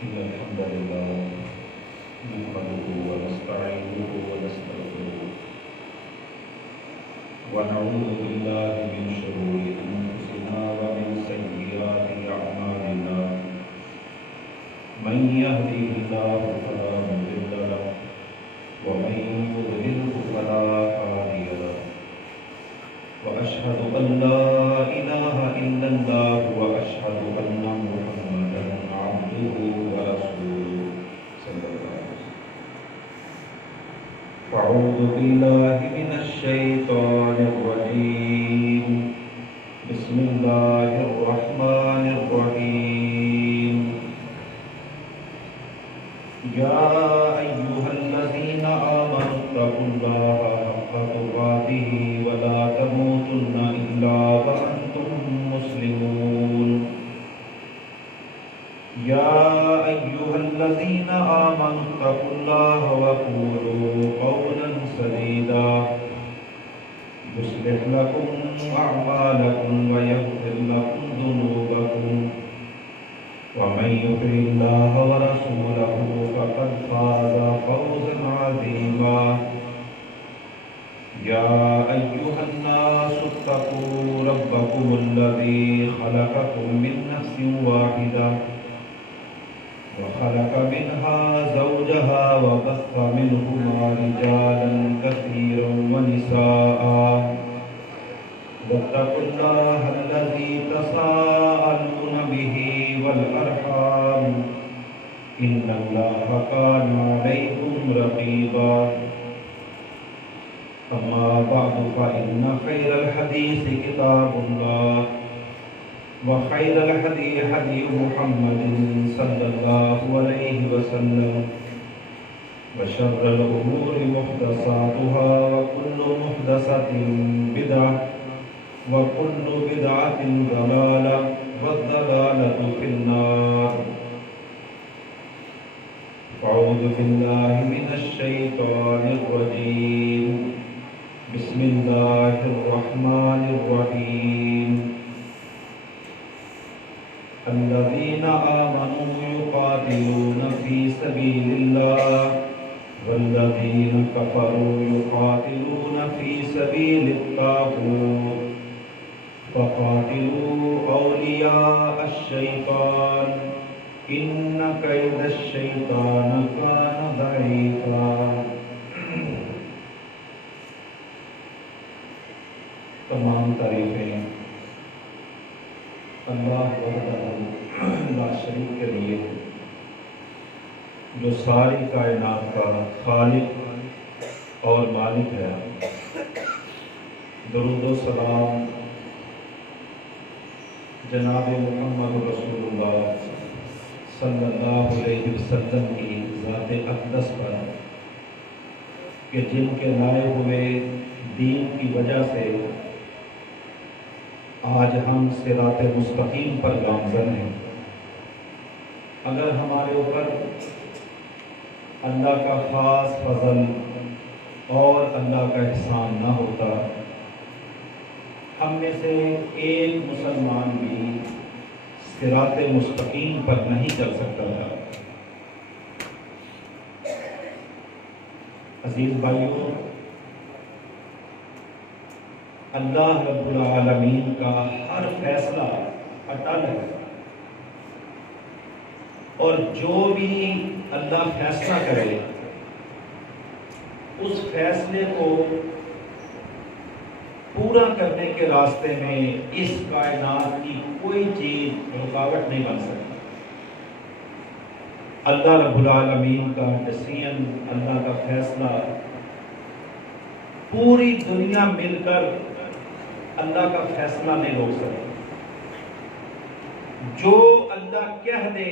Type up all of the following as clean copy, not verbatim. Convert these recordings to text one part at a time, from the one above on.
إن الحمد لله نحمده ونستعينه ونستغفره ونعوذ بالله من شرور أنفسنا ومن سيئات أعمالنا من يهده الله فلا مضل له ومن يضلله فلا هادي له وأشهد أن لا إله إلا الله وأشهد أن محمدا عبده ورسوله صلى الله عليه وسلم. أعوذ بالله من الشيطان الرجيم. بسم الله الرحمن الرحيم. يا أيها الذين آمنوا اتقوا الله حق تقاته ولا تموتن إلا وأنتم مسلمون. يا أيها الذين آمنوا اتقوا الله وقولوا قولا سديدا يصلح لكم أعمالكم ويغفر لكم ذنوبكم ومن يطع الله ورسوله فقد فاز فوزا عظيما. يا أيها الناس اتقوا ربكم الذي خلقكم من نفس واحدة وخلق منها زوجها وبث منهما رجالا كثيرا ونساء واتقوا الله الذي تساءلون به والأرحام إن الله كان عليكم رقيبا. أما بعد فإن خير الحديث كتاب الله وخير الهدي هدي محمد صلى الله عليه وسلم وشر الأمور محدثاتها وكل محدثة بدعة وكل بدعة ضلالة والضلالة في النار. أعوذ بالله من الشيطان الرجيم. بسم الله الرحمن الرحيم. الذين آمنوا يقاتلون في سبيل الله والذين كفروا يقاتلون في سبيل الطاغوت فقاتلوا أولياء الشيطان إن كيد الشيطان كان ضعيفا. تمام تعریفیں اللہ وحدہ لا شریک کے لیے جو ساری کائنات کا خالق اور مالک ہے. درود و سلام جناب محمد رسول اللہ صلی اللہ علیہ وسلم کی ذات اقدس پر کہ جن کے لائے ہوئے دین کی وجہ سے آج ہم صراط مستقیم پر گامزن ہیں. اگر ہمارے اوپر اللہ کا خاص فضل اور اللہ کا احسان نہ ہوتا ہم میں سے ایک مسلمان بھی صراط مستقیم پر نہیں چل سکتا تھا. عزیز بھائیوں، اللہ رب العالمین کا ہر فیصلہ اٹل ہے اور جو بھی اللہ فیصلہ کرے اس فیصلے کو پورا کرنے کے راستے میں اس کائنات کی کوئی چیز رکاوٹ نہیں بن سکتی. اللہ رب العالمین کا ڈسیژن، اللہ کا فیصلہ پوری دنیا مل کر اللہ کا فیصلہ نہیں روک سکتی. جو اللہ کہہ دے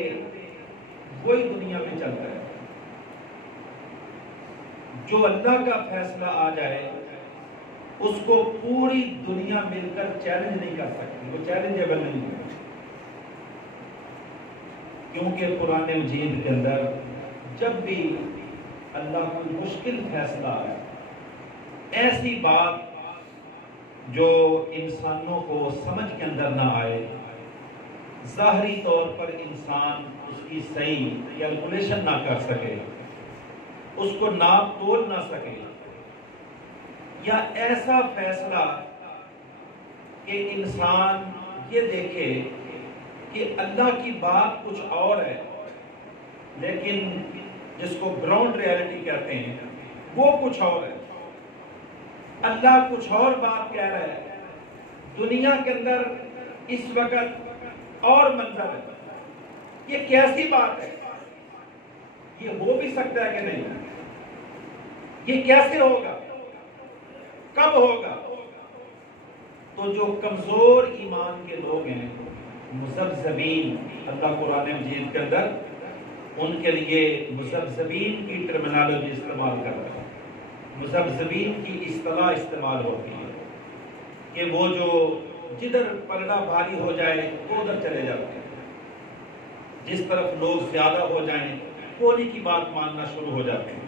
وہی دنیا میں چلتا ہے. جو اللہ کا فیصلہ آ جائے اس کو پوری دنیا مل کر چیلنج نہیں کر سکتی، وہ چیلنجیبل نہیں ہے. کیونکہ قرآن مجید کے اندر جب بھی اللہ کوئی مشکل فیصلہ آئے، ایسی بات جو انسانوں کو سمجھ کے اندر نہ آئے، ظاہری طور پر انسان اس کی صحیح کیلکولیشن نہ کر سکے، اس کو ناپ تول نہ سکے، یا ایسا فیصلہ کہ انسان یہ دیکھے کہ اللہ کی بات کچھ اور ہے لیکن جس کو گراؤنڈ ریالٹی کہتے ہیں وہ کچھ اور ہے، اللہ کچھ اور بات کہہ رہا ہے، دنیا کے اندر اس وقت اور منظر ہے، یہ کیسی بات ہے؟ یہ ہو بھی سکتا ہے کہ نہیں؟ یہ کیسے ہوگا؟ کب ہوگا؟ تو جو کمزور ایمان کے لوگ ہیں، مذبذبین، اللہ قرآن مجید کے اندر ان کے لیے مذبذبین کی ٹرمینالوجی استعمال کر رہا ہے، مذبذبین کی اصطلاح استعمال ہوتی ہے کہ وہ جو جدھر پلڑا بھاری ہو جائے وہ ادھر چلے جاتے ہیں، جس طرف لوگ زیادہ ہو جائیں وہ انہی کی بات ماننا شروع ہو جاتے ہیں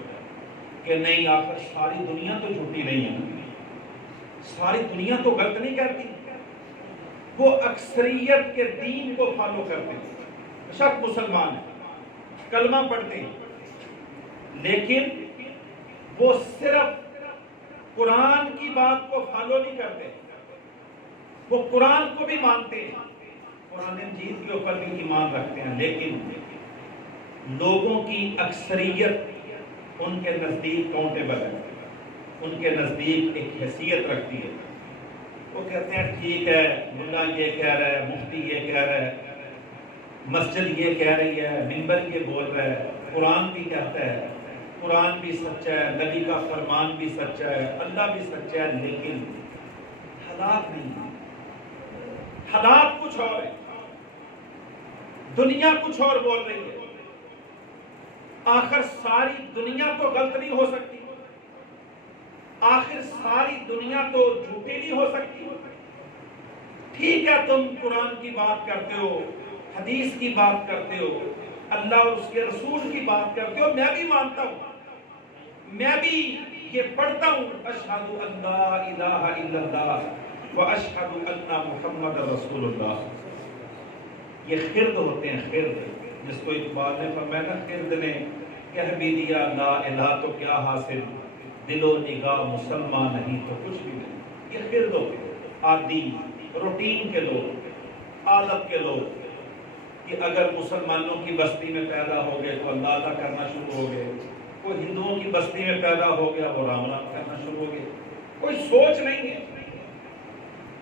کہ نہیں، آخر ساری دنیا تو جھوٹی نہیں ہے، ساری دنیا تو غلط نہیں کرتی، وہ اکثریت کے دین کو فالو کرتے ہیں، شک مسلمان ہیں، کلمہ پڑھتے ہیں، لیکن وہ صرف قرآن کی بات کو فالو نہیں کرتے، وہ قرآن کو بھی مانتے ہیں، قرآن مجید کے اوپر بھی ایمان رکھتے ہیں، لیکن لوگوں کی اکثریت ان کے نزدیک کاؤنٹیبل ہے، ان کے نزدیک ایک حیثیت رکھتی ہے، وہ کہتے ہیں ٹھیک ہے، ملا یہ کہہ رہا ہے، مفتی یہ کہہ رہا ہے، مسجد یہ کہہ رہی ہے، منبر یہ بول رہا ہے، قرآن بھی کہتا ہے، قرآن بھی سچا ہے، نبی کا فرمان بھی سچا ہے، اللہ بھی سچا ہے، لیکن حالات نہیں، حالات کچھ اور ہے، دنیا کچھ اور بول رہی ہے، آخر ساری دنیا تو غلط نہیں ہو سکتی، آخر ساری دنیا تو جھوٹی نہیں ہو سکتی، ٹھیک ہے تم قرآن کی بات کرتے ہو، حدیث کی بات کرتے ہو، اللہ اور اس کے رسول کی بات کرتے ہو، میں بھی مانتا ہوں، میں بھی یہ پڑھتا ہوں، اشہد ان لا الہ الا اللہ و اشہد ان محمد رسول اللہ، یہ خرد ہوتے ہیں، خرد، جس کو اقبال نے فرمایا نا، خرد نے کہہ بھی دیا لا الہ تو کیا حاصل، دل و نگاہ مسلمان نہیں تو کچھ بھی نہیں، یہ خرد ہوتے ہیں، عادی روٹین کے لوگ، عادت کے لوگ، کہ اگر مسلمانوں کی بستی میں پیدا ہو گئے تو اللہ اللہ کرنا شروع ہو گئے، کوئی ہندوؤں کی بستی میں پیدا ہو گیا وہ رام رام کرنا شروع ہو گئے، کوئی سوچ نہیں ہے،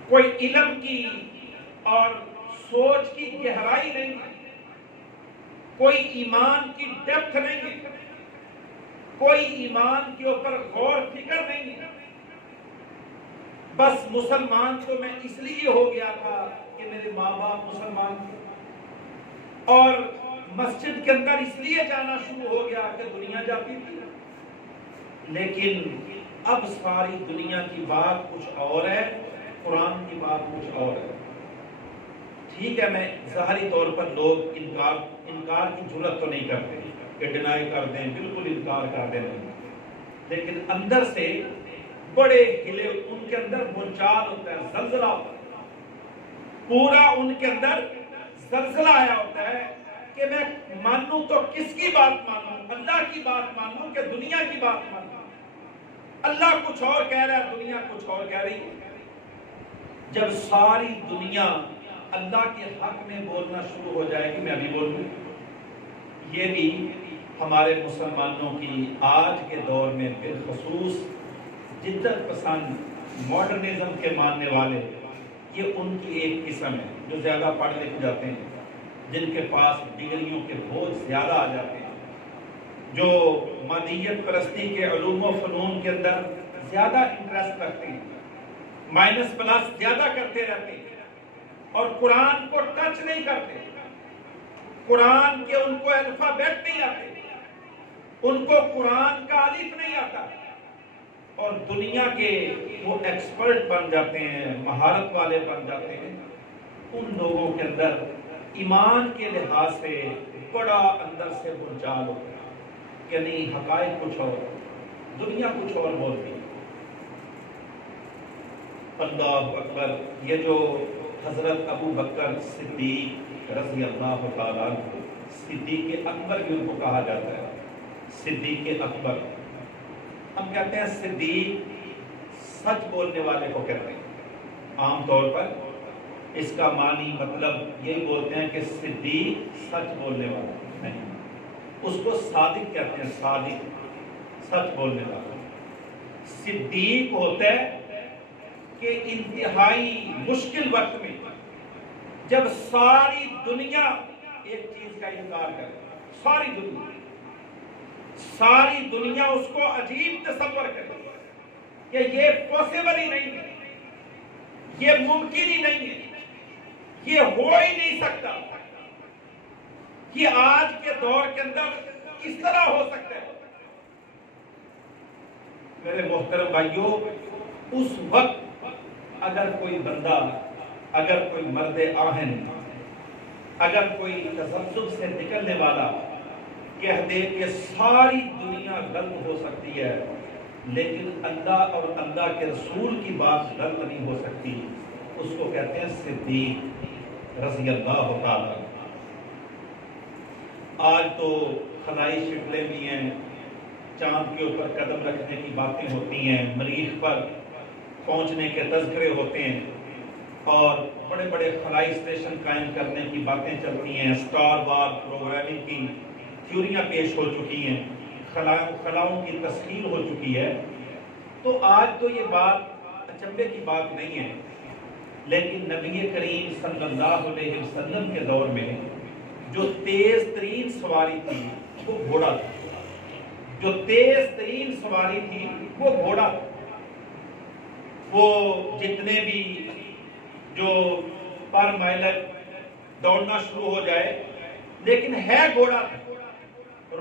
کوئی علم کی اور سوچ کی گہرائی نہیں ہے، کوئی ایمان کی ڈیپتھ نہیں ہے، کوئی ایمان کے اوپر غور فکر نہیں ہے، بس مسلمان تو میں اس لیے ہو گیا تھا کہ میرے ماں باپ مسلمان تھے، اور مسجد کے اندر اس لیے جانا شروع ہو گیا کہ دنیا جاتی تھی، لیکن اب ساری دنیا کی بات کچھ اور ہے، قرآن کی بات کچھ اور ہے، ٹھیک ہے، میں ظاہری طور پر لوگ انکار کی جرات تو نہیں کرتے کہ ڈینائی کر دیں، بالکل انکار کر دیں، لیکن اندر سے بڑے ہلے، ان کے اندر بھونچال ہوتا ہے، زلزلہ ہوتا ہے، پورا ان کے اندر زلزلہ آیا ہوتا ہے کہ میں مانوں تو کس کی بات مانوں، اللہ کی بات مانوں کہ دنیا کی بات مانوں، اللہ کچھ اور کہہ رہا ہے، دنیا کچھ اور کہہ رہی ہے، جب ساری دنیا اللہ کے حق میں بولنا شروع ہو جائے گی، میں بھی بولوں، یہ بھی ہمارے مسلمانوں کی آج کے دور میں بالخصوص جدت پسند ماڈرنزم کے ماننے والے، یہ ان کی ایک قسم ہے جو زیادہ پڑھ لکھ جاتے ہیں، جن کے پاس ڈگریوں کے بہت زیادہ آ جاتے ہیں، جو مادیت پرستی کے علوم و فنون کے اندر زیادہ انٹرسٹ رکھتے ہیں، مائنس پلس زیادہ کرتے رہتے ہیں، اور قرآن کو ٹچ نہیں کرتے، قرآن کے ان کو الفابیٹ نہیں آتے، ان کو قرآن کا الف نہیں آتا، اور دنیا کے وہ ایکسپرٹ بن جاتے ہیں، مہارت والے بن جاتے ہیں، ان لوگوں کے اندر ایمان کے لحاظ سے بڑا اندر سے بھونچال ہوتا ہے کہ نہیں، حقائق کچھ اور، دنیا کچھ اور بولتی ہے۔ اللہ اکبر، یہ جو حضرت ابو بکر صدیق رضی اللہ تعالیٰ عنہ صدیق اکبر بھی ان کو کہا جاتا ہے، صدیق اکبر۔ ہم کہتے ہیں صدیق سچ بولنے والے کو کہتے ہیں، عام طور پر اس کا معنی مطلب یہی بولتے ہیں کہ صدیق سچ بولنے والا نہیں، اس کو صادق کہتے ہیں، صادق سچ بولنے والا۔ صدیق ہوتا ہے کہ انتہائی مشکل وقت میں جب ساری دنیا ایک چیز کا انکار کرے، ساری دنیا اس کو عجیب تصور کرے کہ یہ پاسبل ہی نہیں ہے، یہ ممکن ہی نہیں ہے، یہ ہو ہی نہیں سکتا، یہ آج کے دور کے اندر کس طرح ہو سکتا ہے۔ میرے محترم بھائیوں، اس وقت اگر کوئی بندہ، اگر کوئی مرد آہن، اگر کوئی تذبذب سے نکلنے والا کہہ دے کہ ساری دنیا غلط ہو سکتی ہے لیکن اللہ اور اللہ کے رسول کی بات غلط نہیں ہو سکتی، اس کو کہتے ہیں صدیق رضی اللہ تعالی۔ آج تو خلائی شٹلیں بھی ہیں، چاند کے اوپر قدم رکھنے کی باتیں ہوتی ہیں، مریخ پر پہنچنے کے تذکرے ہوتے ہیں، اور بڑے بڑے خلائی اسٹیشن قائم کرنے کی باتیں چلتی ہیں، سٹار وار پروگرامنگ کی تھیوریاں پیش ہو چکی ہیں، خلاؤں کی تسخیر ہو چکی ہے۔ تو آج تو یہ بات اچنبے کی بات نہیں ہے، لیکن نبی کریم صلی اللہ علیہ وسلم کے دور میں جو تیز ترین سواری تھی وہ گھوڑا تھا، جو تیز ترین سواری تھی وہ گھوڑا تھا۔ وہ جتنے بھی جو پر مائلر دوڑنا شروع ہو جائے لیکن ہے گھوڑا تھا۔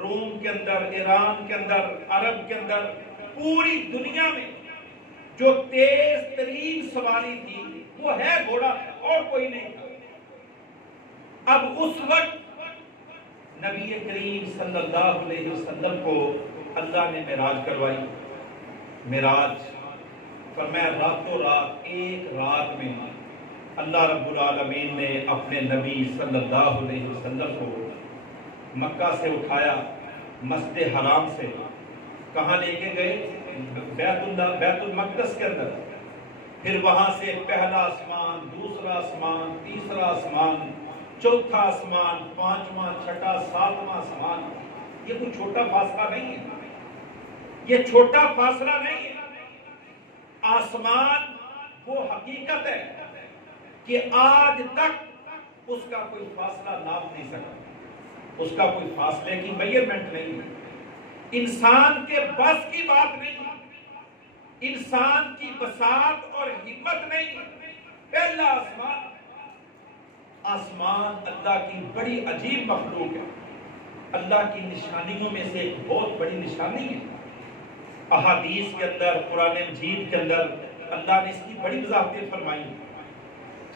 روم کے اندر، ایران کے اندر، عرب کے اندر، پوری دنیا میں جو تیز ترین سواری تھی وہ ہے گھوڑا تھا اور کوئی نہیں تھا۔ اب اس وقت نبی کریم صلی اللہ علیہ وسلم کو اللہ نے معراج کروائی۔ معراج فرمایا راتوں رات، ایک رات میں اللہ رب العالمین نے اپنے نبی صلی اللہ علیہ وسلم کو مکہ سے اٹھایا، مسجد حرام سے کہاں لے کے گئے؟ بیت المقدس کے اندر۔ پھر وہاں سے پہلا آسمان، دوسرا آسمان، تیسرا آسمان، چوتھا آسمان، پانچواں، چھٹا، ساتواں آسمان۔ یہ کوئی چھوٹا فاصلہ نہیں ہے، یہ چھوٹا فاصلہ نہیں ہے۔ آسمان وہ حقیقت ہے کہ آج تک اس کا کوئی فاصلہ ناپ نہیں سکا، اس کا کوئی فاصلے کی میجرمنٹ نہیں ہے، انسان کے بس کی بات نہیں ہے، انسان کی بساط اور ہمت نہیں ہے۔ پہلا آسمان، آسمان اللہ کی بڑی عجیب مخلوق ہے، اللہ کی نشانیوں میں سے ایک بہت بڑی نشانی ہے۔ احادیث کے اندر، قرآن مجید کے اندر اللہ نے اس کی بڑی وضاحتیں فرمائی۔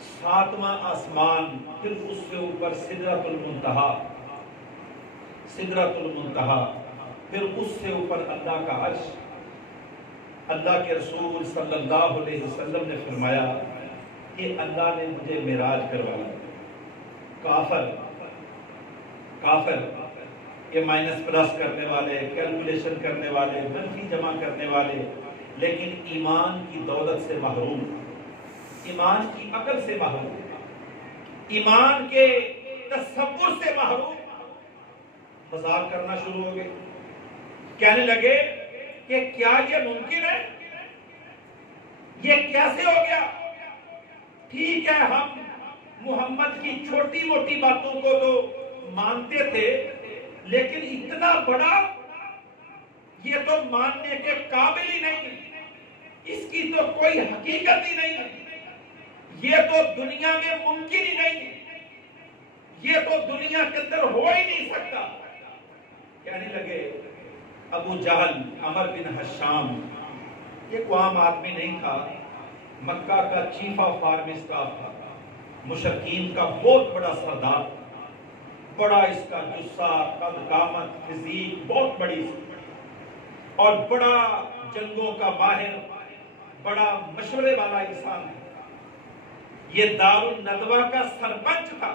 ساتواں آسمان، پھر اس سے اوپر سدرۃ المنتہا، سدرۃ المنتہا، پھر اس سے اوپر اللہ کا عرش۔ اللہ کے رسول صلی اللہ علیہ وسلم نے فرمایا کہ اللہ نے مجھے معراج کروایا۔ کافر یہ مائنس پلس کرنے والے، کیلکولیشن کرنے والے، منفی جمع کرنے والے، لیکن ایمان کی دولت سے محروم، ایمان کی عقل سے محروم، ایمان کے تصور سے محروم، مذاق کرنا شروع ہو گئے، کہنے لگے کہ کیا یہ ممکن ہے؟ یہ کیسے ہو گیا؟ ٹھیک ہے، ہم محمد کی چھوٹی موٹی باتوں کو تو مانتے تھے، لیکن اتنا بڑا یہ تو ماننے کے قابل ہی نہیں، اس کی تو کوئی حقیقت ہی نہیں، یہ تو دنیا میں ممکن ہی نہیں، یہ تو دنیا کے اندر ہو ہی نہیں سکتا۔ کہنے لگے ابو جہل، عمر بن حشام، یہ کوئی عام آدمی نہیں تھا، مکہ کا چیف آف آرمی اسٹاف تھا، مشرکین کا بہت بڑا سردار، بڑا اس کا جسہ، قد قامت، فزیک بہت بڑی، اور بڑا جنگوں کا ماہر، بڑا مشورے والا انسان ہے۔ یہ دار الندوہ کا سرپنچ تھا،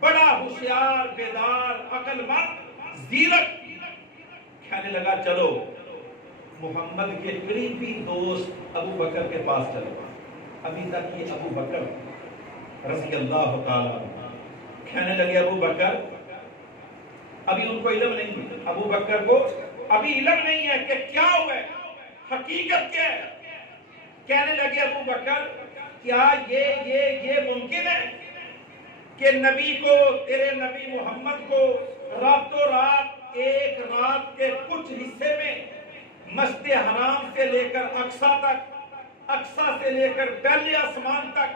بڑا ہوشیار، بیدار، عقل مند، زیرک، کہنے لگا چلو محمد کے قریبی دوست ابو بکر کے پاس چلو۔ ابھی تک یہ ابو بکر رضی اللہ تعالیٰ کہنے لگے ابو بکر، ابھی ان کو علم نہیں ہے، ابو بکر کو ابھی علم نہیں ہے کہ کیا ہوا ہے، حقیقت کیا ہے۔ کہنے لگے ابو بکر کیا یہ ممکن ہے کہ نبی کو، تیرے نبی محمد کو راتوں رات ایک رات کے کچھ حصے میں مسجد حرام سے لے کر اقصی تک، اقصی سے لے کر پہلے آسمان تک،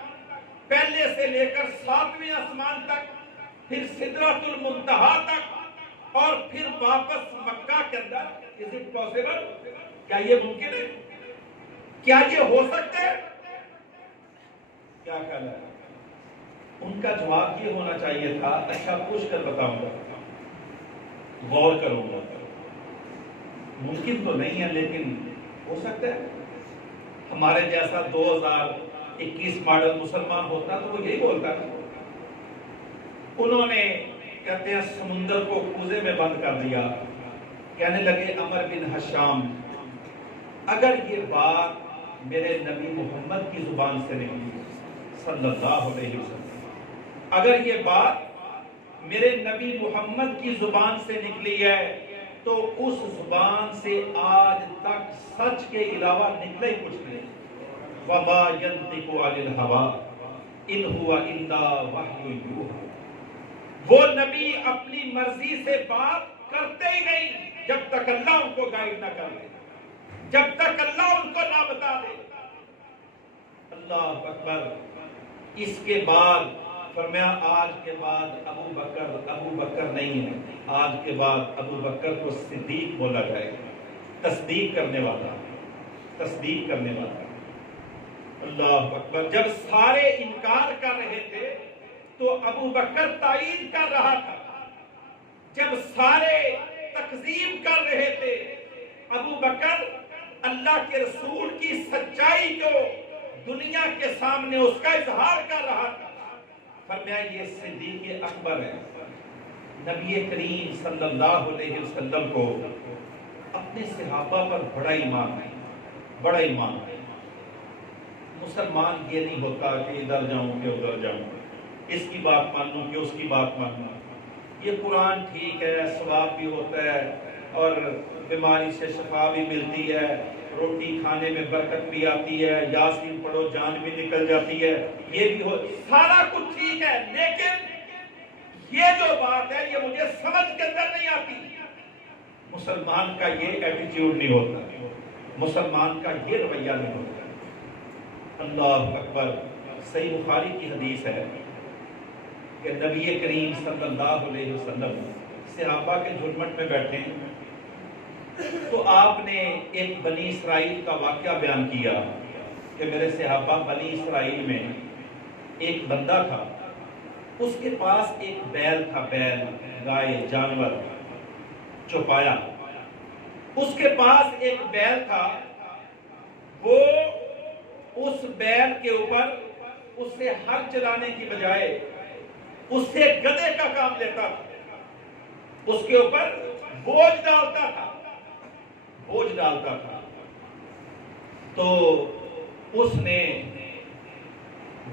پہلے سے لے کر 7ویں آسمان تک، پھر سدرۃ المنتہا تک، اور پھر واپس مکہ کے اندر، is it possible؟ کیا یہ ممکن ہے؟ کیا یہ ہو سکتا ہے؟ کیا کہنا ہے؟ ان کا جواب یہ ہونا چاہیے تھا، اچھا پوچھ کر بتاؤں گا، غور کروں گا، ممکن تو نہیں ہے لیکن ہو سکتا ہے۔ ہمارے جیسا 2021 ماڈل مسلمان ہوتا تو وہ یہی بولتا ہے۔ انہوں نے کہتے ہیں سمندر کو کوزے میں بند کر دیا، کہنے لگے عمر بن حشام، اگر یہ بات میرے نبی محمد کی زبان سے نکلی صلی اللہ علیہ وسلم، اگر یہ بات میرے نبی محمد کی زبان سے نکلی ہے تو اس زبان سے آج تک سچ کے علاوہ نکلے ہی کچھ نہیں۔ وَمَا يَنطِقُ عَنِ الْهَوَىٰ إِنْ هُوَ إِلَّا وَحْيٌ يُوحَىٰ، وہ نبی اپنی مرضی سے بات کرتے ہی نہیں جب تک اللہ ان کو گائیڈ نہ کر دے، جب تک اللہ ان کو نہ بتا دے۔ اللہ اکبر۔ اس کے بعد فرمایا آج کے بعد ابو بکر نہیں ہے، آج کے بعد ابو بکر کو صدیق بولا جائے گا، تصدیق کرنے والا، تصدیق کرنے والا۔ اللہ اکبر۔ جب سارے انکار کر رہے تھے تو ابو بکر تائید کر رہا تھا، جب سارے تکذیب کر رہے تھے ابو بکر اللہ کے رسول کی سچائی کو دنیا کے سامنے اس کا اظہار کر رہا تھا۔ فرمایا یہ صدیق اکبر ہے۔ نبی کریم صلی اللہ علیہ وسلم کو اپنے صحابہ پر بڑا ایمان ہے، بڑا ایمان ہے۔ مسلمان یہ نہیں ہوتا کہ ادھر جاؤں کہ ادھر جاؤں، اس کی بات مانوں کہ اس کی بات مانوں۔ یہ قرآن ٹھیک ہے، ثواب بھی ہوتا ہے اور بیماری سے شفا بھی ملتی ہے، روٹی کھانے میں برکت بھی آتی ہے، یاسین پڑھو جان بھی نکل جاتی ہے، یہ بھی ہو، سارا کچھ ٹھیک ہے، لیکن یہ جو بات ہے یہ مجھے سمجھ کے اندر نہیں آتی۔ مسلمان کا یہ ایٹیٹیوڈ نہیں ہوتا، مسلمان کا یہ رویہ نہیں ہوتا۔ اللہ اکبر۔ صحیح بخاری کی حدیث ہے کہ نبی کریم صلی اللہ علیہ وسلم صحابہ کے جھرمٹ میں بیٹھے تو آپ نے ایک بنی اسرائیل کا واقعہ بیان کیا کہ میرے صحابہ بنی اسرائیل میں ایک بندہ تھا، اس کے پاس ایک بیل تھا، بیل گائے جانور چوپایا، اس کے پاس ایک بیل تھا، وہ اس بیل کے اوپر اس سے ہل چلانے کی بجائے اس سے گدھے کا کام لیتا تھا، اس کے اوپر بوجھ ڈالتا تھا، بوجھ ڈالتا تھا۔ تو اس نے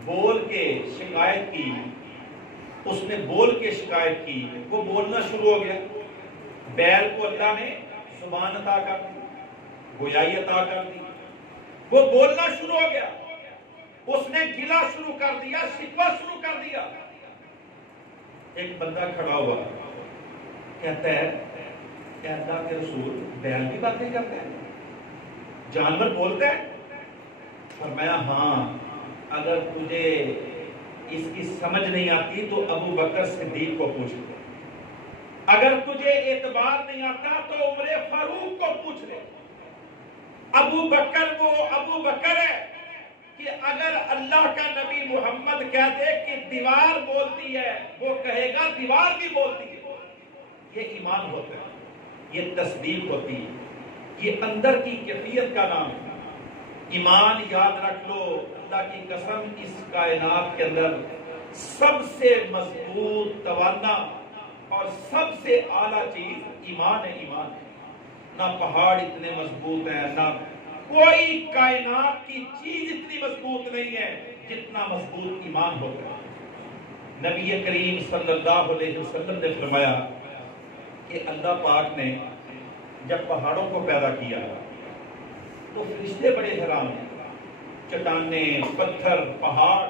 بول کے شکایت کی، اس نے بول کے شکایت کی، وہ بولنا شروع ہو گیا۔ بیل کو اللہ نے زبان عطا کر دی، گویائی عطا کر دی، وہ بولنا شروع ہو گیا، اس نے گلا شروع کر دیا، شکوہ شروع کر دیا۔ ایک بندہ کھڑا ہوا کہتا ہے کہ اللہ کے رسول بیل بھی باتیں کرتے ہیں، جانور بولتے ہیں؟ فرمایا ہاں، اگر تجھے اس کی سمجھ نہیں آتی تو ابو بکر صدیق کو پوچھ لے، اگر تجھے اعتبار نہیں آتا تو عمر فاروق کو پوچھ لے۔ ابو بکر وہ ابو بکر ہے کہ اگر اللہ کا نبی محمد کہہ دے کہ دیوار بولتی ہے، وہ کہے گا دیوار بھی بولتی ہے۔ یہ ایمان ہوتا ہے، یہ تصدیق ہوتی ہے، یہ اندر کی کیفیت کا نام ہے۔ ایمان یاد رکھ لو، اللہ کی قسم اس کائنات کے اندر سب سے مضبوط توانا اور سب سے اعلیٰ چیز ایمان ہے. ایمان ہے. نہ پہاڑ اتنے مضبوط ہیں، نہ کوئی کائنات کی چیز اتنی مضبوط نہیں ہے جتنا مضبوط ایمان ہوتا ہے. نبی کریم صلی اللہ علیہ وسلم نے فرمایا کہ اللہ پاک نے جب پہاڑوں کو پیدا کیا تو فرشتے بڑے حیران ہیں. چٹانیں، پتھر، پہاڑ،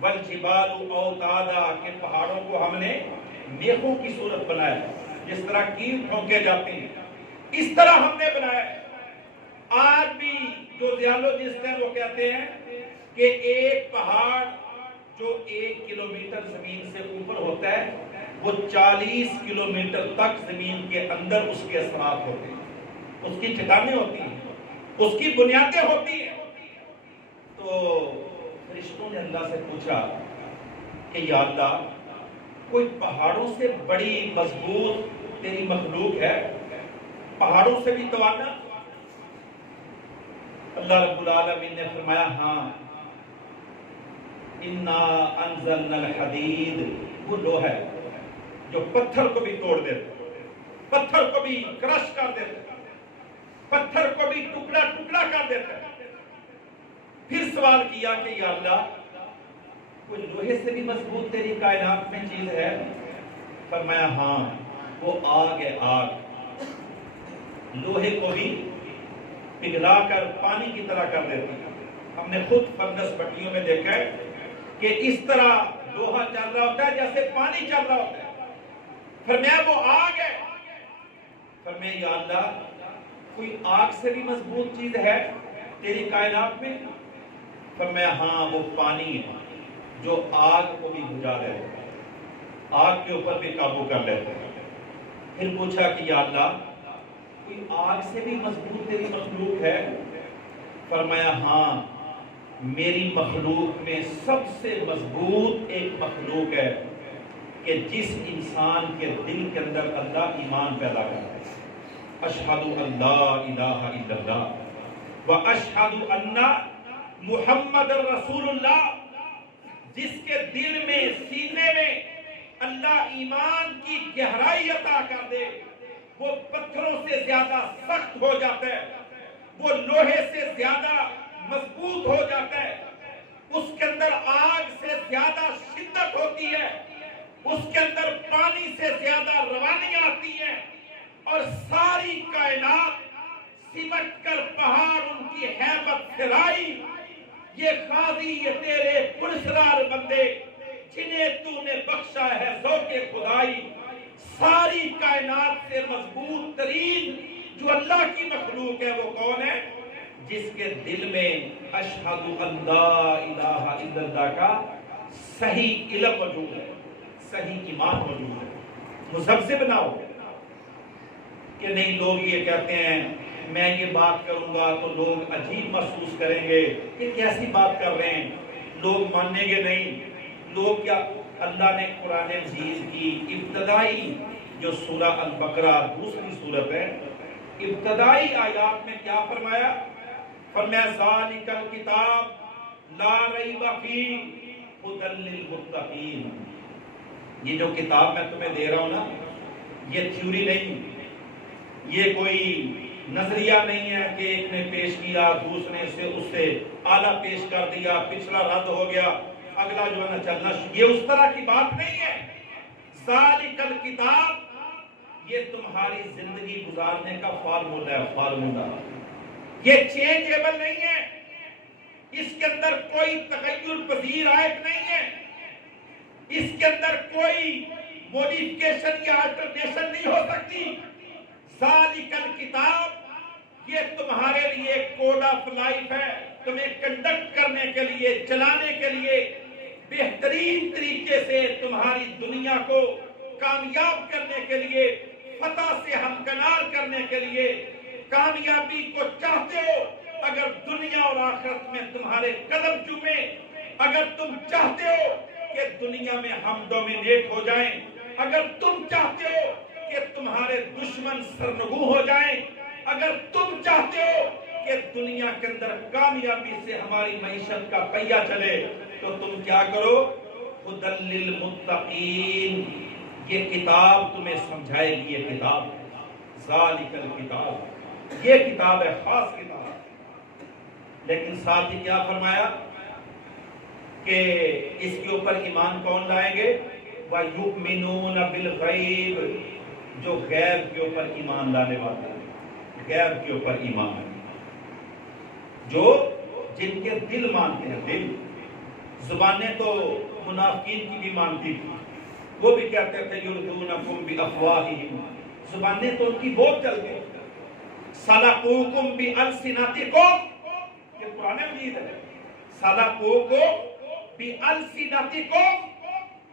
والجبال اوتادا، کے پہاڑوں کو ہم نے میخوں کی صورت بنایا، جس طرح کیل ٹھونکے جاتے ہیں اس طرح ہم نے بنایا. آج بھی جو جیولوجسٹ ہیں وہ کہتے ہیں کہ ایک پہاڑ جو 1 کلومیٹر زمین سے اوپر ہوتا ہے وہ 40 کلومیٹر تک زمین کے اندر اس کے اثرات ہوتے ہیں، اس کی چٹانیں ہوتی ہیں، اس کی بنیادیں ہوتی ہیں. تو فرشتوں نے اللہ سے پوچھا کہ یا اللہ، کوئی پہاڑوں سے بڑی مضبوط تیری مخلوق ہے، پہاڑوں سے بھی توانا؟ اللہ رب العالمین نے فرمایا ہاں، انا انزلنا الحدید، وہ لوہا ہے جو پتھر کو بھی توڑ دیتا، پتھر کو بھی کرش کر دیتا، پتھر کو بھی ٹکڑا ٹکڑا کر دیتا. پھر سوال کیا کہ یا اللہ، کوئی لوہے سے بھی مضبوط تیری کائنات میں چیز ہے؟ فرمایا ہاں، وہ آگ ہے. آگ لوہے کو بھی پگھلا کر پانی کی طرح کر دیتی ہے. ہم نے خود فرنس بٹیوں میں دیکھا ہے کہ اس طرح لوہا چل رہا ہوتا ہے جیسے پانی چل رہا ہوتا ہے. فرمایا وہ آگ ہے. فرمایا یا اللہ، کوئی آگ سے بھی مضبوط چیز ہے تیری کائنات میں؟ فرمایا ہاں، وہ پانی ہے جو آگ کو بھی بجھا دیتا ہے، آگ کے اوپر بھی قابو کر لیتا ہے. پھر پوچھا کہ یا اللہ، کوئی آگ سے بھی مضبوط تیری مخلوق ہے؟ فرمایا ہاں، میری مخلوق میں سب سے مضبوط ایک مخلوق ہے کہ جس انسان کے دل کے اندر اللہ ایمان پیدا کرتا ہے. اشہد ان لا الہ الا اللہ و اشہد ان محمد رسول اللہ. جس کے دل میں، سینے میں اللہ ایمان کی گہرائی عطا کر دے، وہ پتھروں سے زیادہ سخت ہو جاتا ہے، وہ لوہے سے زیادہ مضبوط ہو جاتا ہے، اس کے اندر آگ سے زیادہ شدت ہوتی ہے، اس کے اندر پانی سے زیادہ روانی آتی ہے، اور ساری کائنات سمٹ کر پہاڑ ان کی ہیبت پھیلائی. یہ قاضی، یہ تیرے پرسرار بندے جنہیں تو نے بخشا ہے ذوق خدائی، ساری کائنات سے مضبوط ترین جو اللہ کی مخلوق ہے وہ کون ہے؟ جس کے دل میں اشہد ان لا الہ الا اللہ کا صحیح علم موجود ہے، صحیح ایمان موجود ہے. مذہب نہ ہو کہ نہیں لوگ یہ کہتے ہیں میں یہ بات کروں گا تو لوگ عجیب محسوس کریں گے، یہ کیسی بات کر رہے ہیں، لوگ مانیں گے نہیں. لوگ کیا، اللہ نے قرآن عزیز کی ابتدائی جو سورہ البقرہ دوسری سورت ہے، ابتدائی آیات میں کیا فرمایا؟ فرمایا ذالک الکتاب لا ریب فیہ ھدی للمتقین. یہ جو کتاب میں تمہیں دے رہا ہوں نا، یہ تھیوری نہیں، یہ کوئی نظریہ نہیں ہے کہ ایک نے پیش کیا، دوسرے سے اس سے اعلیٰ پیش کر دیا، پچھلا رد ہو گیا، اگلا جو ہے نا چلنا، یہ اس طرح کی بات نہیں ہے. ذالک الکتاب، یہ تمہاری زندگی گزارنے کا فارمولہ ہے، فارمولہ. یہ چینجیبل نہیں ہے، اس کے اندر کوئی تغیر پذیر آیت نہیں ہے، اس کے اندر کوئی موڈیفکیشن یا الٹرنیشن نہیں ہو سکتی. ذالک الکتاب، یہ تمہارے لیے کوڈ آف لائف ہے، تمہیں کنڈکٹ کرنے کے لیے، چلانے کے لیے، بہترین طریقے سے تمہاری دنیا کو کامیاب کرنے کے لیے، فتح سے ہمکنار کرنے کے لیے. کامیابی کو چاہتے ہو، اگر دنیا اور آخرت میں تمہارے قدم چومے، اگر تم چاہتے ہو کہ دنیا میں ہم ڈومینیٹ ہو جائیں، اگر تم چاہتے ہو کہ تمہارے دشمن سرنگو ہو جائیں، اگر تم چاہتے ہو کہ دنیا کے اندر کامیابی سے ہماری معیشت کا پہیہ چلے، تو تم کیا کرو؟ ہدی للمتقین، یہ کتاب تمہیں سمجھائے گی، یہ کتاب ذالک الکتاب، یہ کتاب ہے، خاص کتاب۔ لیکن ساتھ ہی کیا فرمایا کہ اس کے اوپر ایمان کون لائیں گے؟ وَيُؤْمِنُونَ بِالْغَيْبِ، جو غیب کے اوپر ایمان لانے والے ہیں، غیب کے اوپر ایمان ہے، جو جن کے دل مانتے ہیں، دل، زبانیں تو منافقین کی بھی مانتی تھی، وہ بھی کہتے تھے یرضونکم بافواہہم، زبانیں تو ان کی بہت چلتی، سلقوکم بالسنتکم، یہ قرآن مجید ہے، سلقوکم بالسنتکم،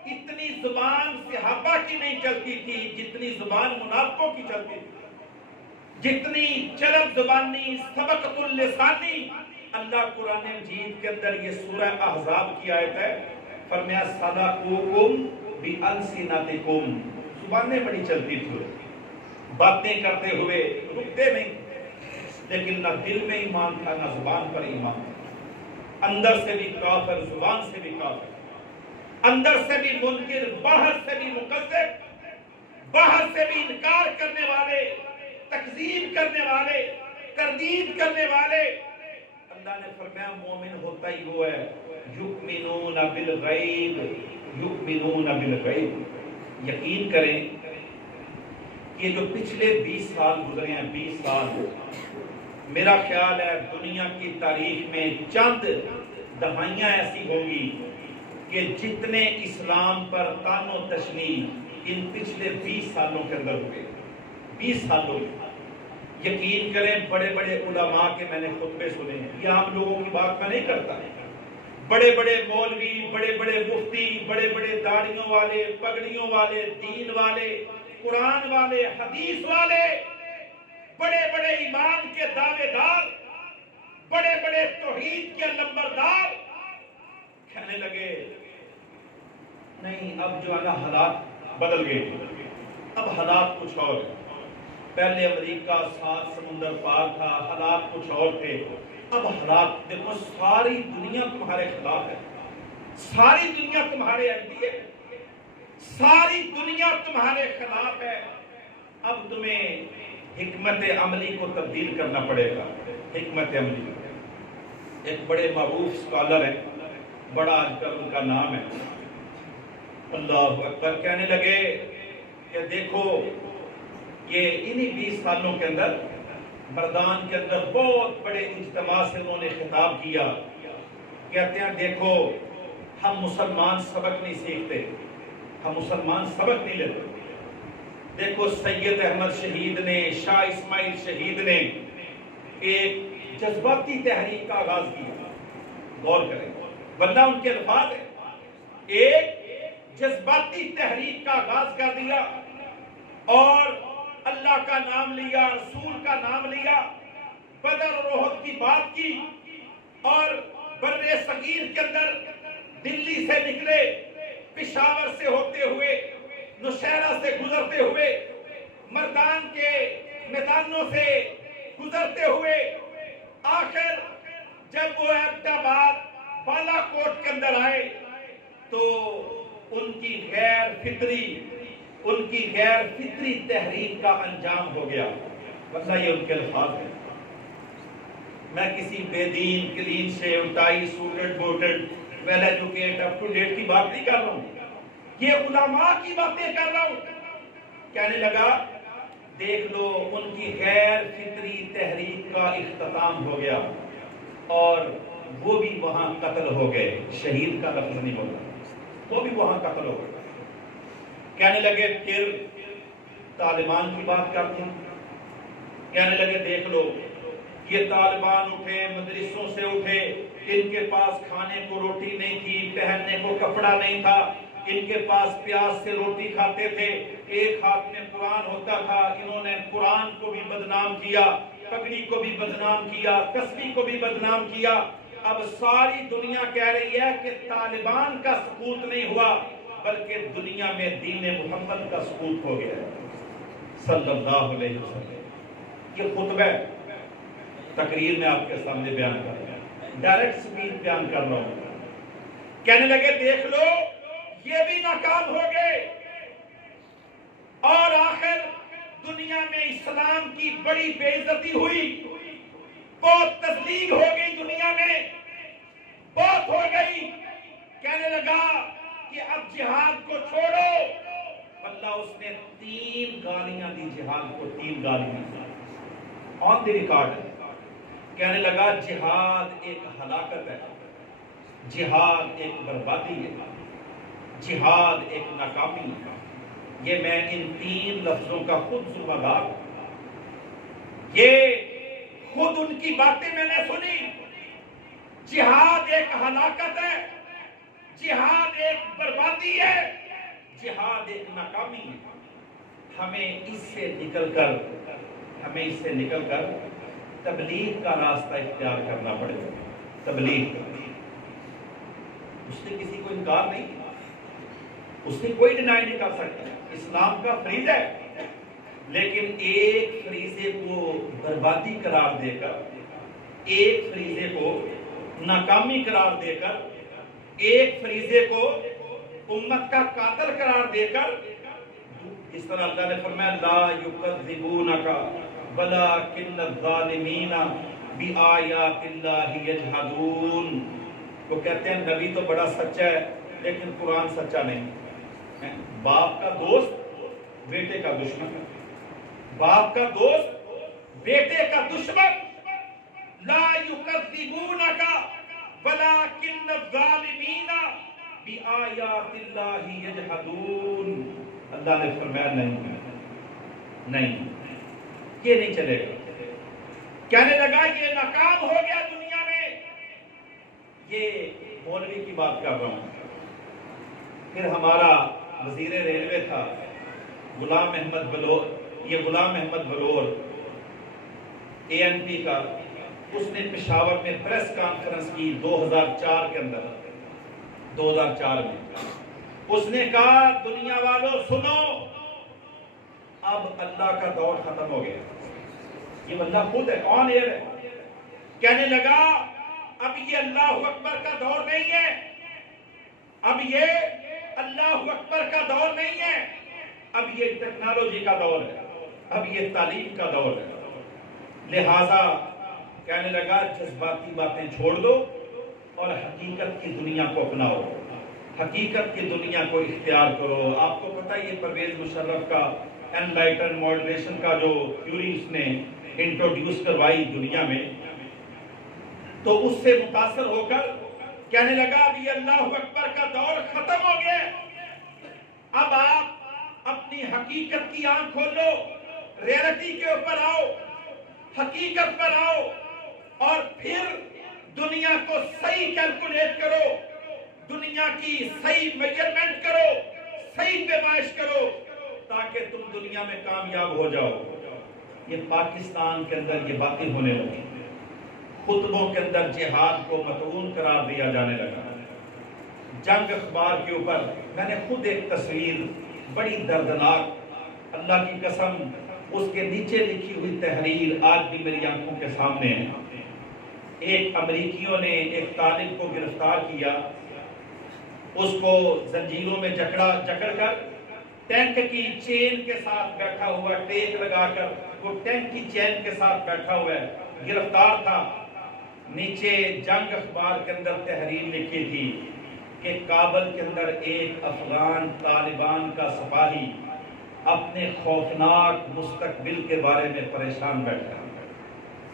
اتنی زبان صحابہ کی نہیں چلتی تھی جتنی زبان منافقوں کی چلتی تھی، جتنی چرب زبانی، سبقت اللسانی۔ اللہ قرآن مجید کے اندر یہ سورہ احزاب کی آیت ہے، فرمایا صدقوکم بالسنتکم، زبانیں بڑی چلتی تھی، باتیں کرتے ہوئے رکتے نہیں، لیکن نہ دل میں ایمان تھا نہ زبان پر ایمان تھا، اندر سے بھی کافر، زبان سے بھی کافر، اندر سے بھی منکر، باہر سے بھی مکذب، باہر سے بھی انکار کرنے والے، تکذیب کرنے والے، تردید کرنے والے۔ اللہ نے فرمایا مومن ہوتا ہی وہ ہے یؤمنون بالغیب، یؤمنون بالغیب، یقین کریں کہ جو پچھلے 20 سال گزرے ہیں، 20 سال، میرا خیال ہے دنیا کی تاریخ میں چند دہائیاں ایسی ہوں گی کہ جتنے اسلام پر طعن و تشنیع ان پچھلے 20 سالوں کے اندر ہوئے، 20 سالوں میں، یقین کریں بڑے بڑے علماء کے میں نے خطبے سنے ہیں، یہ عام لوگوں کی بات میں نہیں کرتا، بڑے بڑے مولوی، بڑے بڑے مفتی، بڑے بڑے داڑھیوں والے، پگڑیوں والے، دین والے، قرآن والے، حدیث والے، بڑے بڑے ایمان کے دعوے دار، بڑے بڑے توحید کے نمبردار کہنے لگے نہیں اب جو ہے نا حالات بدل گئے، اب حالات کچھ اور ہیں، پہلے امریکہ 7 سمندر پار تھا، حالات کچھ اور تھے، اب حالات دیکھو ساری دنیا تمہارے خلاف ہے، ساری دنیا تمہارے اینٹی ہے، ساری دنیا تمہارے خلاف ہے، اب تمہیں حکمت عملی کو تبدیل کرنا پڑے گا۔ حکمت عملی، ایک بڑے معروف اسکالر ہیں، بڑا آج کل ان کا نام ہے، اللہ اکبر، کہنے لگے کہ دیکھو یہ انہی 20 سالوں کے اندر مردان کے اندر بہت بڑے اجتماع سے انہوں نے خطاب کیا، کہتے ہیں دیکھو ہم مسلمان سبق نہیں سیکھتے، ہم مسلمان سبق نہیں لیتے، دیکھو سید احمد شہید نے، شاہ اسماعیل شہید نے ایک جذباتی تحریک کا آغاز کیا، غور کریں ورنہ ان کے الفاظ ہیں، ایک جذباتی تحریک کا آغاز کر دیا اور اللہ کا نام لیا، رسول کا نام لیا، بدر اور احد کی بات کی، اور بر صغیر کے اندر دلی سے نکلے، پشاور سے ہوتے ہوئے، نوشہرہ سے گزرتے ہوئے، مردان کے میدانوں سے گزرتے ہوئے، آخر جب وہ ایبٹ آباد بالا کوٹ کے اندر آئے تو ان کی غیر فطری تحریک کا انجام ہو گیا، ورنہ یہ ان کے الفاظ ہیں۔ میں کسی بے دین، clean shave, tie, suited booted, well educate, up to date کی بات نہیں کر رہا ہوں، یہ علماء کی باتیں کر رہا ہوں۔ کہنے لگا دیکھ لو ان کی غیر فطری تحریک کا اختتام ہو گیا اور وہ بھی وہاں قتل ہو گئے، شہید کا لفظ نہیں بولا، وہ بھی وہاں قتل ہو گئے۔ کہنے لگے پھر طالبان کی بات کرتے ہیں، کہنے لگے دیکھ لو یہ طالبان اٹھے، مدرسوں سے اٹھے، ان کے پاس کھانے کو روٹی نہیں تھی، پہننے کو کپڑا نہیں تھا، ان کے پاس پیاز سے روٹی کھاتے تھے، ایک ہاتھ میں قرآن ہوتا تھا، انہوں نے قرآن کو بھی بدنام کیا، پگڑی کو بھی بدنام کیا، تسبیح کو بھی بدنام کیا۔ اب ساری دنیا کہہ رہی ہے کہ طالبان کا سقوط نہیں ہوا بلکہ دنیا میں دین محمد کا سقوط ہو گیا صلی اللہ علیہ وسلم۔ یہ خطبہ تقریر میں آپ کے سامنے بیان کر رہا ہوں، ڈائریکٹ سپیچ بیان کر رہا ہوں۔ کہنے لگے دیکھ لو یہ بھی ناکام ہو گئے، اور آخر دنیا میں اسلام کی بڑی بے عزتی ہوئی، بہت تذلیل ہو گئی، دنیا میں بہت ہو گئی۔ کہنے لگا کہ اب جہاد کو چھوڑو، اللہ اس نے 3 گالیاں دی جہاد کو، 3 گالیاں آن دی ریکارڈ۔ کہنے لگا جہاد ایک ہلاکت ہے، جہاد ایک بربادی ہے، جہاد ایک ناکامی ہے۔ یہ میں ان 3 لفظوں کا خود ذمہ دار ہوں، یہ خود ان کی باتیں میں نے سنی۔ جہاد ایک ہلاکت ہے، جہاد ایک بربادی ہے، جہاد ایک ناکامی ہے۔ ہمیں اس سے نکل کر تبلیغ کا راستہ اختیار کرنا پڑے گا۔ تبلیغ، اس نے کسی کو انکار نہیں کیا، اس نے کوئی ڈینائی نہیں کر سکتا، اسلام کا فریضہ ہے، لیکن ایک فریضے کو بربادی قرار دے کر، ایک فریضے کو ناکامی قرار دے کر، ایک فریضے کو امت کا قاتل قرار دے کر، اس طرح اللہ نے فرمایا لا یکذبونک ولکن الظالمین بآیات اللہ یجحدون۔ وہ کہتے ہیں نبی تو بڑا سچا ہے لیکن قرآن سچا نہیں۔ باپ کا دوست بیٹے کا دشمن، باپ کا دوست بیٹے کا دشمن۔ لا یکذبونک ولکن الظالمین بآیات اللہ یجحدون۔ اللہ نے فرمایا نہیں، یہ نہیں چلے گا۔ کہنے لگا یہ ناکام ہو گیا دنیا میں۔ یہ مولوی کی بات کر رہا ہوں۔ پھر ہمارا وزیر ریلوے تھا غلام احمد بلور، یہ غلام احمد بلور ANP کا، اس نے پشاور میں پریس کانفرنس کی 2004 کے اندر، 2004 میں اس نے کہا دنیا والوں سنو، اب اللہ کا دور ختم ہو گیا۔ یہ بندہ خود ہے، آن ایئر ہے، کہنے لگا اب یہ اللہ اکبر کا دور نہیں ہے، اب یہ اللہ اکبر کا دور نہیں ہے، اب یہ ٹیکنالوجی کا دور ہے، اب یہ تعلیم کا دور ہے۔ لہٰذا کہنے لگا جذباتی باتیں چھوڑ دو اور حقیقت کی دنیا کو اپناؤ، حقیقت کی دنیا کو اختیار کرو۔ آپ کو پتہ یہ پرویز مشرف کا انلائٹن ماڈریشن کا جو تھیوری اس نے انٹروڈیوس کروائی دنیا میں، تو اس سے متاثر ہو کر کہنے لگا اب یہ اللہ اکبر کا دور ختم ہو گیا، اب آپ اپنی حقیقت کی آنکھ کھولو، ریئلٹی کے اوپر آؤ، حقیقت پر آؤ، اور پھر دنیا کو صحیح کیلکولیٹ کرو، دنیا کی صحیح میجرمنٹ کرو، صحیح پیمائش کرو، تاکہ تم دنیا میں کامیاب ہو جاؤ۔ یہ پاکستان کے اندر یہ باتیں ہونے لگی، خطبوں کے اندر جہاد کو مطعون قرار دیا جانے لگا۔ جنگ اخبار کے اوپر میں نے خود ایک تصویر بڑی دردناک، اللہ کی قسم اس کے نیچے لکھی ہوئی تحریر آج بھی میری آنکھوں کے سامنے ہے۔ ایک امریکیوں نے ایک طالب کو گرفتار کیا، اس کو زنجیروں میں جکڑ کر ٹینک کی چین کے ساتھ بیٹھا ہوا، ٹیک لگا کر وہ ٹینک کی چین کے ساتھ بیٹھا ہوا ہے، گرفتار تھا۔ نیچے جنگ اخبار کے اندر تحریر لکھی تھی کہ کابل کے اندر ایک افغان طالبان کا سپاہی اپنے خوفناک مستقبل کے بارے میں پریشان بیٹھا۔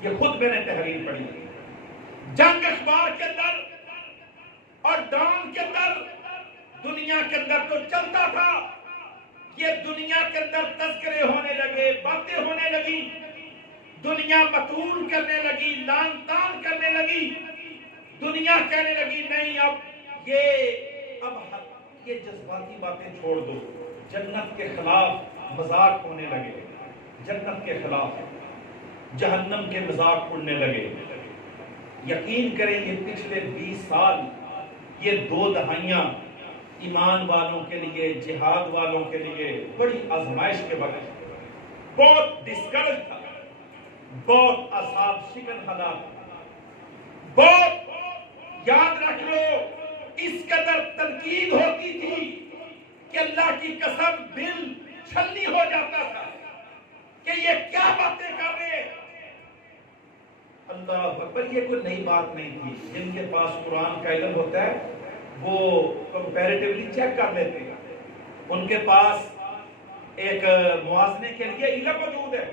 یہ خود میں نے تحریر پڑھی، جنگ اخبار کے اندر اور ڈان کے اندر، دنیا کے اندر تو چلتا تھا۔ یہ دنیا کے اندر تذکرے ہونے لگے، باتیں ہونے لگی، دنیا مطعون کرنے لگی، لان تان کرنے لگی، دنیا کہنے لگی نہیں اب یہ جذباتی باتیں چھوڑ دو، جنت کے خلاف مذاق ہونے لگے، جنت کے خلاف جہنم کے مذاق اڑنے لگے۔ یقین کریں یہ پچھلے 20 سال، یہ 2 دہائیاں ایمان والوں کے لیے، جہاد والوں کے لیے بڑی آزمائش کے وقت، بہت ڈسکرج تھا، بہت اعصاب شکن حالات، بہت یاد رکھ لو اس قدر تنقید ہوتی تھی کہ اللہ کی قسم دل چھلنی ہو جاتا تھا کہ یہ کیا باتیں کر رہے ہیں۔ اللہ اکبر، یہ کوئی نئی بات نہیں تھی۔ جن کے پاس قرآن کا علم ہوتا ہے وہ کمپیریٹیولی چیک کر لیتے ہیں، ان کے پاس ایک موازنے کے لیے علم موجود ہے۔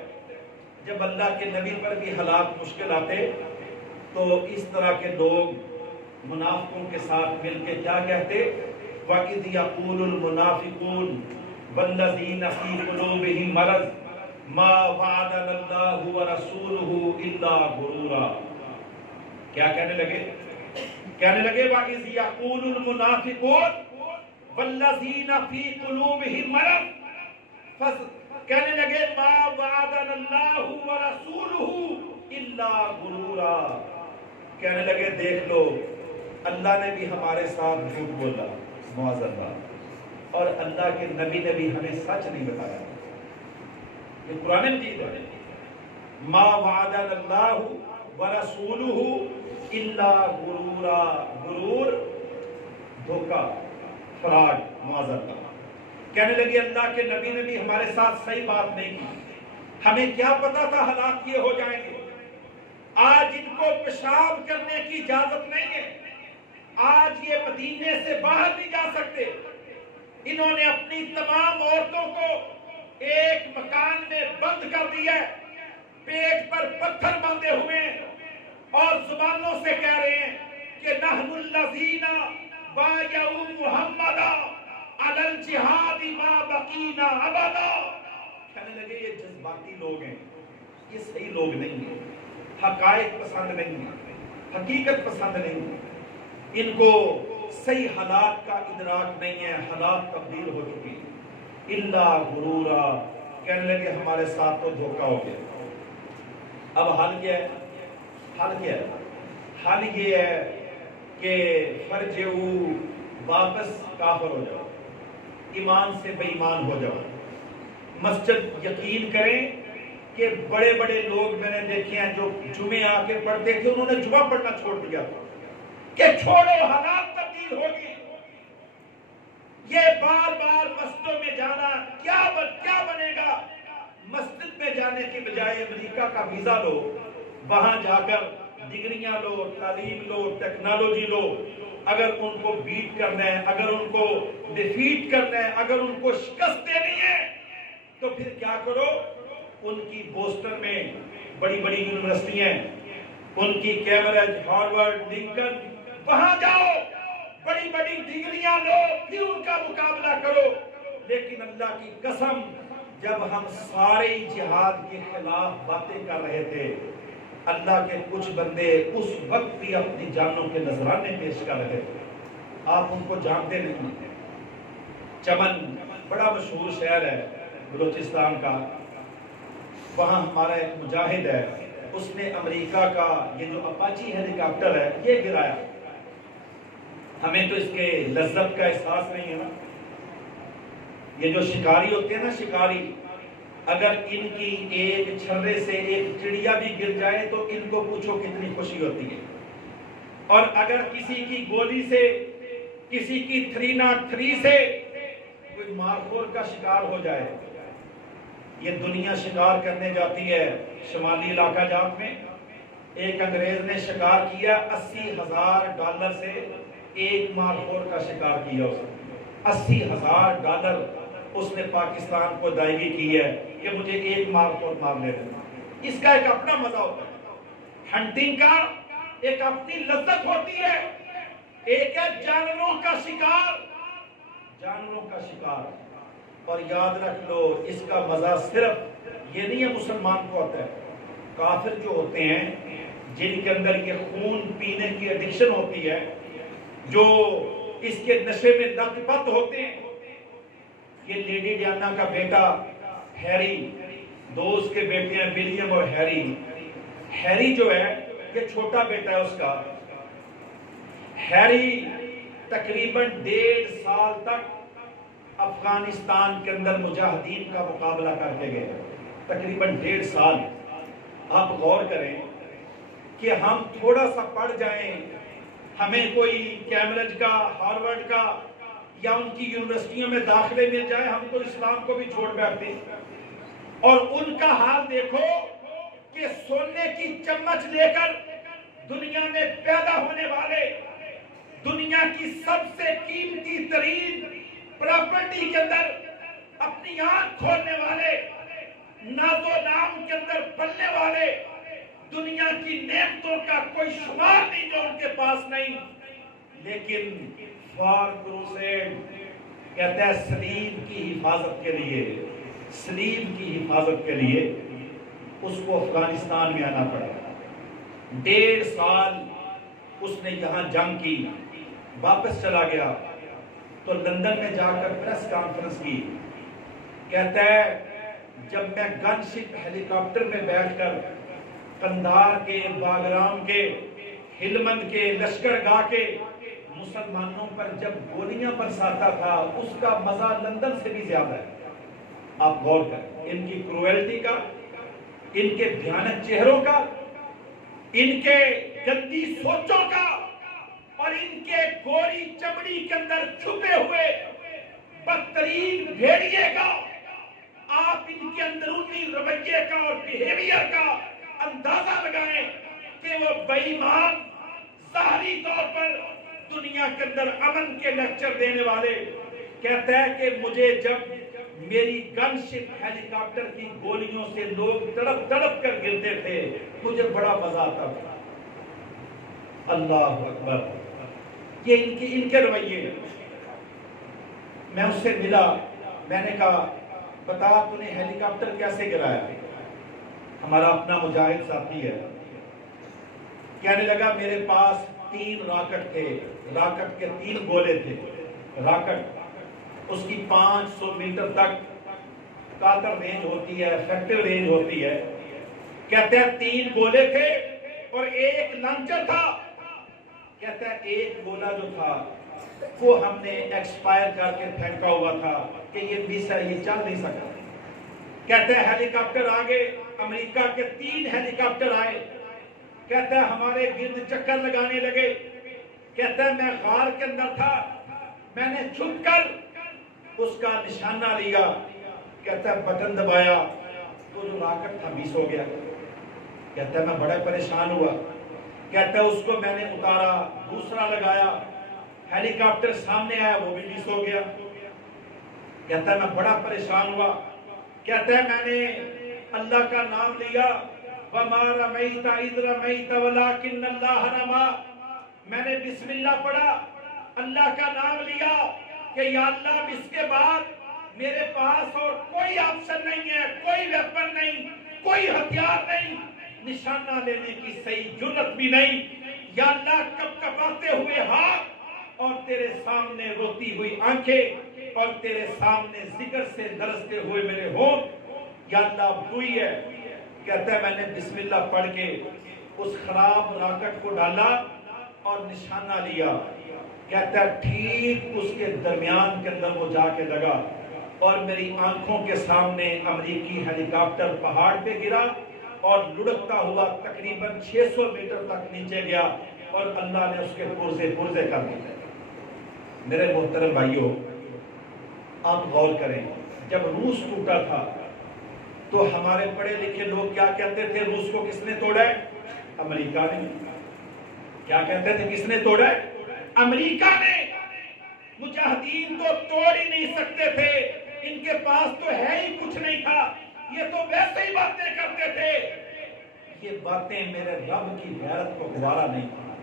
جب اللہ کے نبی پر بھی حالات مشکل آتے تو اس طرح کے لوگ منافقوں کے ساتھ مل کے کیا کہتے؟ وَإِذْ يَقُولُ الْمُنَافِقُونَ وَالَّذِينَ فِي قُلُوبِهِم مَرَضٌ مَا وَعَدَنَا اللَّهُ وَرَسُولُهُ إِلَّا غُرُورًا۔ کیا کہنے لگے؟ کہنے لگے وَإِذْ يَقُولُ الْمُنَافِقُونَ وَالَّذِينَ فِي قُلُوبِهِم مَرَضٌ، کہنے لگے ما وعدنا اللہ ورسولہ الا غرورا، کہنے لگے دیکھ لو اللہ نے بھی ہمارے ساتھ جھوٹ بولا معاذ اللہ، اور اللہ کے نبی نے بھی ہمیں سچ نہیں بتایا۔ یہ قرآن مجید ہے، ما وعدنا اللہ ورسولہ الا غرورا، غرور دھوکہ، فراڈ، معاذ اللہ۔ کہنے لگے اللہ کے نبی نے بھی ہمارے ساتھ صحیح بات نہیں کی، ہمیں کیا پتا تھا حالات یہ ہو جائیں گے۔ آج ان کو پیشاب کرنے کی اجازت نہیں ہے، آج یہ مدینے سے باہر نہیں جا سکتے۔ انہوں نے اپنی تمام عورتوں کو ایک مکان میں بند کر دیا، پیٹ پر پتھر باندھے ہوئے اور زبانوں سے کہہ رہے ہیں کہ نحن الذین بایعوا محمدا علی الجہاد ما بقینا ابدا۔ کہنے لگے یہ جذباتی لوگ ہیں، یہ صحیح لوگ نہیں ہیں، حقائق پسند نہیں ہیں، حقیقت پسند نہیں ہیں، ان کو صحیح حالات کا ادراک نہیں ہے، حالات تبدیل ہو چکی الا غرورا۔ کہنے لگے ہمارے ساتھ تو دھوکہ ہو گیا۔ اب حل کیا ہے؟ حل کیا ہے؟ حل یہ ہے کہ فرجعو، واپس کافر ہو جاؤ، ایمان سے بے ایمان ہو جاؤ۔ مسجد یقین کریں کہ بڑے بڑے لوگ میں نے دیکھے ہیں جو جمعے آ کے پڑھتے تھے، انہوں نے جمعہ پڑھنا چھوڑ دیا کہ چھوڑو حالات تبدیل ہوگی۔ یہ بار بار مسجدوں میں جانا کیا بنے گا؟ مسجد میں جانے کی بجائے امریکہ کا ویزا لو، وہاں جا کر ڈگریاں لو، تعلیم لو، ٹیکنالوجی لو۔ اگر ان کو بیٹ کرنا ہے، اگر ان کو ڈیفیٹ کرنا ہے، اگر ان کو شکست دینی ہے تو پھر کیا کرو؟ ان کی بوسٹن میں بڑی بڑی یونیورسٹیاں، ان کی کیمبرج، ہارورڈ، لنکن، وہاں جاؤ، بڑی بڑی ڈگریاں لو، پھر ان کا مقابلہ کرو۔ لیکن اللہ کی قسم، جب ہم سارے جہاد کے خلاف باتیں کر رہے تھے، اللہ کے کچھ بندے اس وقت بھی اپنی جانوں کے نذرانے پیش کر رہے تھے۔ آپ ان کو جانتے نہیں ہیں۔ چمن بڑا مشہور شہر ہے بلوچستان کا، وہاں ہمارا ایک مجاہد ہے، اس نے امریکہ کا یہ جو اپاچی ہیلی کاپٹر ہے یہ گرایا۔ ہمیں تو اس کے لذت کا احساس نہیں ہے نا۔ یہ جو شکاری ہوتے ہیں نا، شکاری، اگر ان کی ایک چھرے سے ایک چڑیا بھی گر جائے تو ان کو پوچھو کتنی خوشی ہوتی ہے، اور اگر کسی کی گولی سے، کسی کی 303 سے کوئی مارخور کا شکار ہو جائے۔ یہ دنیا شکار کرنے جاتی ہے شمالی علاقہ جات میں۔ ایک انگریز نے شکار کیا، $80,000 سے ایک مارخور کا شکار کیا اس نے۔ $80,000 اس نے پاکستان کو ادائیگی کی ہے کہ مجھے ایک مارخور مار لے دینا۔ اس کا ایک اپنا مزہ ہوتا ہے، ہنٹنگ کا ایک اپنی لذت ہوتی ہے۔ ایک ہے جانوروں کا شکار، جانوروں کا شکار۔ اور یاد رکھ لو، اس کا مزہ صرف یہ نہیں ہے مسلمان کو ہوتا ہے، کافر جو ہوتے ہیں جن کے اندر یہ خون پینے کی ایڈکشن ہوتی ہے، جو اس کے نشے میں لت پت ہوتے ہیں۔ یہ لیڈی ڈیانا کا بیٹا ہیری، دو اس کے بیٹے ہیں ولیم اور ہیری۔ ہیری جو ہے یہ چھوٹا بیٹا ہے اس کا۔ ہیری تقریباً 1.5 سال تک افغانستان کے اندر مجاہدین کا مقابلہ کر کے گئے، تقریباً 1.5 سال۔ آپ غور کریں کہ ہم تھوڑا سا پڑھ جائیں ہمیں کوئی کیمبرج کا، ہارورڈ کا یا ان کی یونیورسٹیوں میں داخلے مل جائے، ہم تو اسلام کو بھی چھوڑ بیٹھتے ہیں۔ اور ان کا حال دیکھو کہ سونے کی چمچ لے کر دنیا میں پیدا ہونے والے، دنیا کی سب سے قیمتی ترین پراپرٹی کے اندر اپنی آنکھ کھولنے والے، ناز و نام کے اندر پلنے والے، دنیا کی نعمتوں کا کوئی شمار نہیں جو ان کے پاس نہیں، لیکن فار کروسیڈ کہتا ہے صلیب کی حفاظت کے لیے، صلیب کی حفاظت کے لیے اس کو افغانستان میں آنا پڑا۔ 1.5 سال اس نے یہاں جنگ کی، واپس چلا گیا تو لندن میں جا کر پریس کانفرنس کی، کہتا ہے جب میں گن شپ ہیلی کاپٹر میں بیٹھ کر قندھار کے، باگرام کے، ہلمند کے، لشکر گاہ کے مسلمانوں پر جب گولیاں برساتا تھا، اس کا مزہ لندن سے بھی زیادہ ہے۔ آپ غور کریں ان کی کروئلٹی کا، ان کے بھیانک چہروں کا، ان کے گندی سوچوں کا، اور ان کے گوری چمڑی کے اندر چھپے ہوئے بدترین بھیڑیے کا، آپ ان کے اندرونی رویے کا اور بیہیویئر کا اندازہ لگائیں کہ وہ بے ایمان ظاہری طور پر دنیا کے اندر امن کے لیکچر دینے والے۔ کہتا ہے کہ مجھے جب میری گن شپ ہیلی کاپٹر کی گولیوں سے لوگ تڑپ تڑپ کر گرتے تھے، مجھے بڑا مزہ آتا تھا۔ اللہ اکبر، یہ ان کے رویے۔ میں اس سے ملا، میں نے کہا بتا تو نے ہیلی کاپٹر کیسے گرایا؟ ہمارا اپنا مجاہد ساتھی ہے، کہنے لگا میرے پاس 3 راکٹ تھے، راکٹ کے 3 گولے تھے، راکٹ اس کی 500 میٹر تک قاطر رینج ہوتی ہے، ایفیکٹو رینج ہوتی ہے۔ کہتے ہیں 3 گولے تھے اور 1 لانچر تھا۔ کہتا ہے 1 گولا جو تھا وہ ہم نے ایکسپائر کر کے پھینکا ہوا تھا کہ یہ مس ہے، یہ چل نہیں سکتا۔ کہتے ہیں ہیلی کاپٹر آگے، امریکہ کے 3 ہیلی کاپٹر آئے۔ کہتا ہے ہمارے گرد چکر لگانے لگے۔ کہتا ہے میں غار کے اندر تھا، میں نے چھپ کر اس کا نشانہ لیا۔ کہتا ہے بٹن دبایا تو جو راکٹ تھا مس ہو گیا۔ کہتا ہے میں بڑا پریشان ہوا۔ کہتا ہے اس کو میں نے اتارا، دوسرا لگایا، ہیلی کاپٹر سامنے آیا، وہ بھی مس ہو گیا۔ کہتا ہے میں بڑا پریشان ہوا۔ کہتا ہے میں نے اللہ کا نام لیا، وَمَا رَمَيْتَ إِذْ رَمَيْتَ وَلَكِنَّ اللَّهَ رَمَى، میں نے بسم اللہ پڑھا، اللہ کا نام لیا کہ یا اللہ اس کے بعد میرے پاس اور کوئی آپشن نہیں ہے، کوئی ویپن نہیں، کوئی ہتھیار نہیں، نشانہ لینے کی صحیح جرت بھی نہیں۔ یا اللہ کب کپاتے ہوئے ہاتھ اور تیرے سامنے روتی ہوئی آنکھیں اور تیرے سامنے ذکر سے درستے ہوئے میرے ہونٹ، یا اللہ اب تو ہی ہے۔ کہتا ہے میں نے بسم اللہ پڑھ کے اس خراب راکٹ کو ڈالا اور نشانہ لیا۔ کہتا ہے ٹھیک اس کے درمیان کے اندر وہ جا کے لگا اور میری آنکھوں کے سامنے امریکی ہیلی کاپٹر پہاڑ پہ گرا اور لڑکتا ہوا تقریباً 600 میٹر تک نیچے گیا اور اللہ نے اس کے پرزے کر دیے۔ میرے محترم بھائیوں، آپ غور کریں، جب روس ٹوٹا تھا تو ہمارے پڑھے لکھے لوگ کیا کہتے تھے؟ روس کو کس نے توڑا ہے؟ امریکہ نے۔ کیا کہتے تھے؟ کس نے توڑا ہے؟ امریکہ نے۔ مجاہدین تو توڑ ہی نہیں سکتے تھے، ان کے پاس تو ہے ہی کچھ نہیں تھا، یہ تو ویسے ہی باتیں کرتے تھے۔ یہ باتیں میرے رب کی غیرت کو گوارا نہیں تھا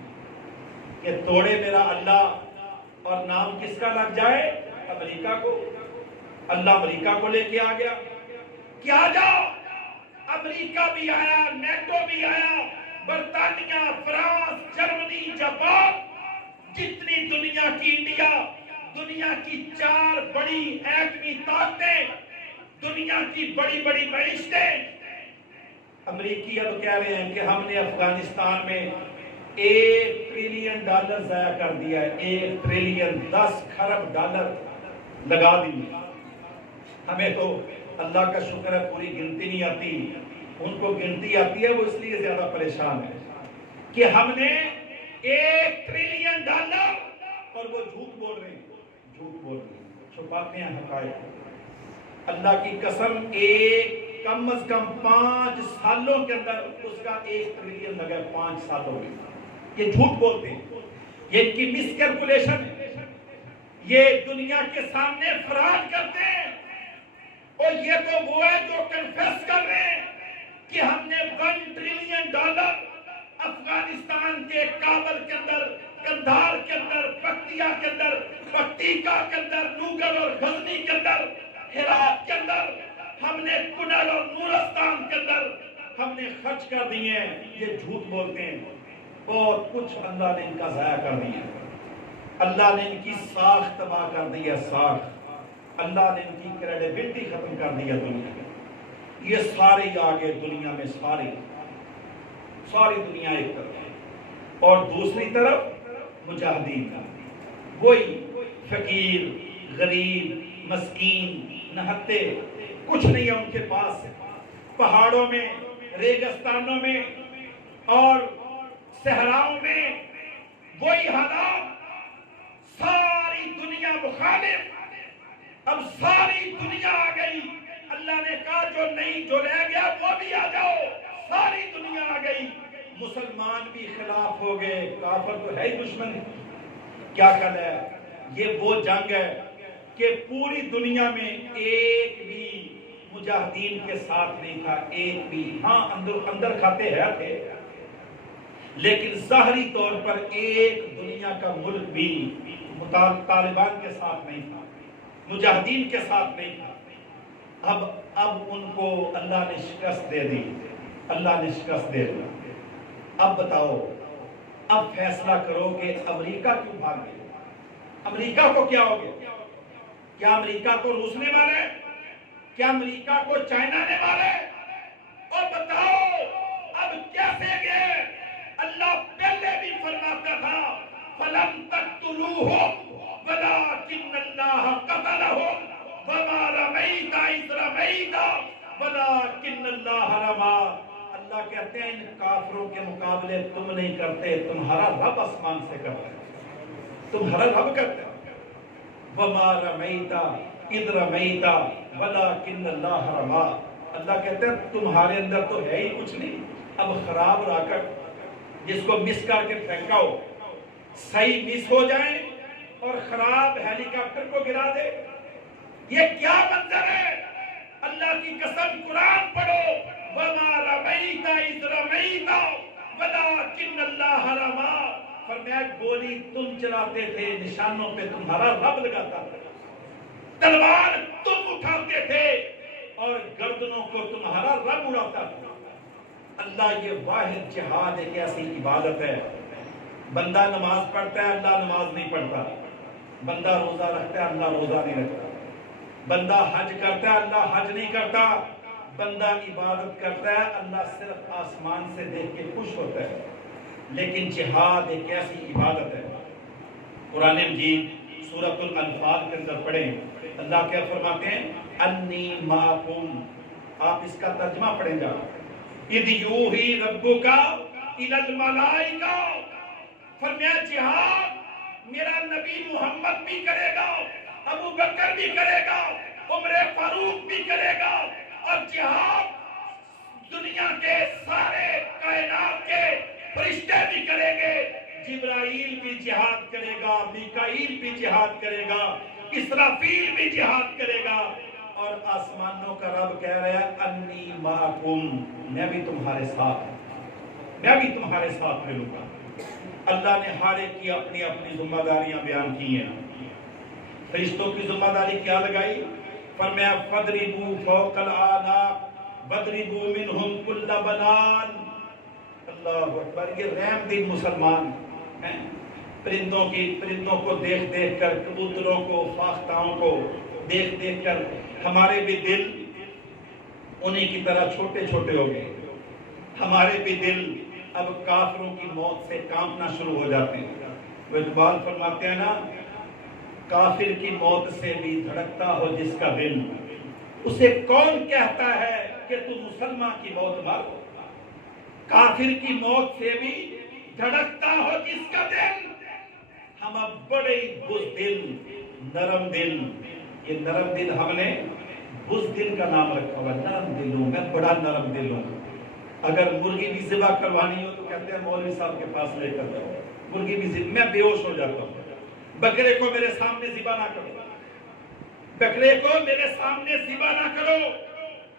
کہ توڑے میرا اللہ اور نام کس کا لگ جائے؟ امریکہ کو۔ اللہ امریکہ کو لے کے آ گیا کہ آ جاؤ، امریکہ بھی آیا، نیٹو بھی آیا، برطانیہ، فرانس، جرمنی، جاپان، جتنی دنیا کی، انڈیا، دنیا کی 4 بڑی ایٹمی طاقتیں، دنیا کی بڑی بڑی معیشتیں، امریکی اب کہہ رہے ہیں کہ ہم نے افغانستان میں $1 ٹریلین ضائع کر دیا ہے۔ 1 ٹریلین، 10 کھرب ڈالر لگا دیے۔ ہمیں تو اللہ کا شکر ہے پوری گنتی نہیں آتی، ان کو گنتی آتی ہے، وہ اس لیے زیادہ پریشان ہے کہ ہم نے $1 ٹریلین اور وہ جھوٹ بول رہے ہیں، چھپاتے ہیں حقائق۔ اللہ کی قسم کم از کم 5 سالوں کے اندر اس کا 1 ٹریلین لگا ہے، 5 سالوں میں۔ یہ جھوٹ بولتے ہیں، یہ ان کی مس کیلکولیشن ہے، یہ دنیا کے سامنے فراڈ کرتے ہیں۔ اور یہ تو وہ ہے جو کنفیس کر رہے ہیں کہ ہم نے $1 ٹریلین افغانستان کے کابل کے اندر، کندھار کے اندر، پکتیا کے اندر، پکتیکا کے اندر، نوگر اور غزنی کے اندر، ہرات کے اندر، ہم نے کنڑ اور نورستان کے اندر ہم نے خرچ کر دیے ہیں۔ یہ جھوٹ بولتے ہیں، اور کچھ اللہ نے ان کا ضائع کر دیا، اللہ نے ان کی ساکھ تباہ کر دی ہے، ساکھ، اللہ نے ان کی کریڈیبلٹی ختم کر دی ہے دنیا میں۔ یہ سارے آگے دنیا میں ساری دنیا ایک طرف، اور دوسری طرف مجاہدین کا، وہی فقیر، غریب، مسکین، نہتے، کچھ نہیں ہے ان کے پاس، پہاڑوں میں، ریگستانوں میں اور صحراؤں میں وہی حالات، ساری دنیا مخالف۔ اب ساری دنیا آ گئی، اللہ نے کہا جو رہ گیا وہ بھی آ جاؤ، ساری دنیا آ گئی، مسلمان بھی خلاف ہو گئے، کافر تو ہے ہی دشمن۔ کیا کہنا ہے؟ یہ وہ جنگ ہے کہ پوری دنیا میں ایک بھی مجاہدین کے ساتھ نہیں تھا، ایک بھی، ہاں اندر کھاتے ہیں تھے، لیکن ظاہری طور پر ایک دنیا کا ملک بھی طالبان کے ساتھ نہیں تھا، مجاہدین کے ساتھ نہیں تھا۔ اب ان کو اللہ نے شکست دے دی، اللہ نے شکست دے دی۔ اب بتاؤ، اب فیصلہ کرو کہ امریکہ کیوں بھاگ گئے؟ امریکہ کو کیا ہو گیا؟ کیا امریکہ کو روس نے مارے؟ کیا امریکہ کو چائنا نے مارے؟ اور بتاؤ اب کیسے گئے؟ اللہ پہلے بھی فرماتا تھا فَلَمْ تَقْتُلُوهُمْ وَلَٰكِنَّ اللَّهَ قَتَلَهُمْ وَمَا رَمَيْتَ إِذْ رَمَيْتَ وَلَٰكِنَّ اللَّهَ رَمَىٰ۔ اللہ کہتے ہیں ان کافروں کے مقابلے تم نہیں کرتے، تمہارا رب آسمان سے کرتا ہے، تمہارا رب کرتا ہے۔ وَمَا رَمَيْتَ إِذْ رَمَيْتَ وَلَٰكِنَّ اللَّهَ رَمَىٰ۔ اللہ کہتے ہیں تمہارے اندر تو ہے ہی کچھ نہیں، اب خراب راکٹ جس کو مس کر کے پھینکا ہو، صحیح مس ہو جائیں اور خراب ہیلی کاپٹر کو گرا دے، یہ کیا منظر ہے؟ اللہ کی قسم قرآن پڑھو، وَمَا رَمَيْتَ إِذْ رَمَيْتَ وَلَٰكِنَّ اللَّهَ رَمَىٰ۔ فرمایا گولی تم چلاتے تھے، نشانوں پہ تمہارا رب لگاتا تھا، تلوار تم اٹھاتے تھے اور گردنوں کو تمہارا رب اڑاتا تھا۔ اللہ یہ واحد جہاد ایک ایسی عبادت ہے، بندہ نماز پڑھتا ہے، اللہ نماز نہیں پڑھتا، بندہ روزہ رکھتا ہے، اللہ روزہ نہیں رکھتا، بندہ حج کرتا ہے، اللہ حج نہیں کرتا، بندہ عبادت کرتا ہے، اللہ صرف آسمان سے دیکھ کے خوش ہوتا ہے۔ لیکن جہاد ایک ایسی عبادت ہے، قرآن مجید سورۃ الانفال کے اندر پڑھیں، اللہ کیا فرماتے ہیں؟ انی معکم، آپ اس کا ترجمہ پڑھیں گا، اذ یوحی ربک الی الملائکہ، فرمایا جہاد میرا نبی محمد بھی کرے گا، ابو بکر بھی کرے گا، عمر فاروق بھی کرے گا، اور جہاد دنیا کے سارے کائنات کے فرشتے بھی کریں گے، جبرائیل بھی جہاد کرے گا، میکائیل بھی جہاد کرے گا، اسرافیل بھی جہاد کرے گا، اور آسمانوں کا رب کہہ رہا ہے انی معکم، میں بھی تمہارے ساتھ ہوں، میں بھی تمہارے ساتھ ملوں گا۔ اللہ نے ہر ایک کی اپنی اپنی ذمہ داریاں بیان کی ہیں۔ فرشتوں کی ذمہ داری کیا لگائی؟ فرمایا فَضْرِبُوا فَوْقَ الْأَعْنَاقِ وَاضْرِبُوا مِنْهُمْ كُلَّ بَنَانٍ۔ اللہ اکبر، یہ رحم دل مسلمان ہیں، پرندوں کو دیکھ دیکھ کر، کبوتروں کو، فاختاؤں کو دیکھ دیکھ کر ہمارے بھی دل انہی کی طرح چھوٹے چھوٹے ہو گئے، ہمارے بھی دل اب کافروں کی موت سے کانپنا شروع ہو جاتے ہیں۔ وہ اقبال فرماتے ہیں نا، کافر کی موت سے بھی دھڑکتا ہو جس کا دل، اسے کون کہتا ہے کہ تو مسلمان کی موت مار؟ کافر کی موت سے بھی دھڑکتا ہو جس کا دل، ہم اب بڑے بزدل نرم دل، یہ نرم دل ہم نے بزدل کا نام رکھا ہوا، نرم دل ہوں میں، بڑا نرم دل ہوں۔ اگر مرغی بھی ذبح کروانی ہو تو کہتے ہیں مولوی صاحب کے پاس لے کر جاؤ، مرغی بھی ذبح، میں بے ہوش ہو جاتا ہوں۔ بکرے کو میرے سامنے ذبح نہ کرو، بکرے کو میرے سامنے ذبح نہ کرو۔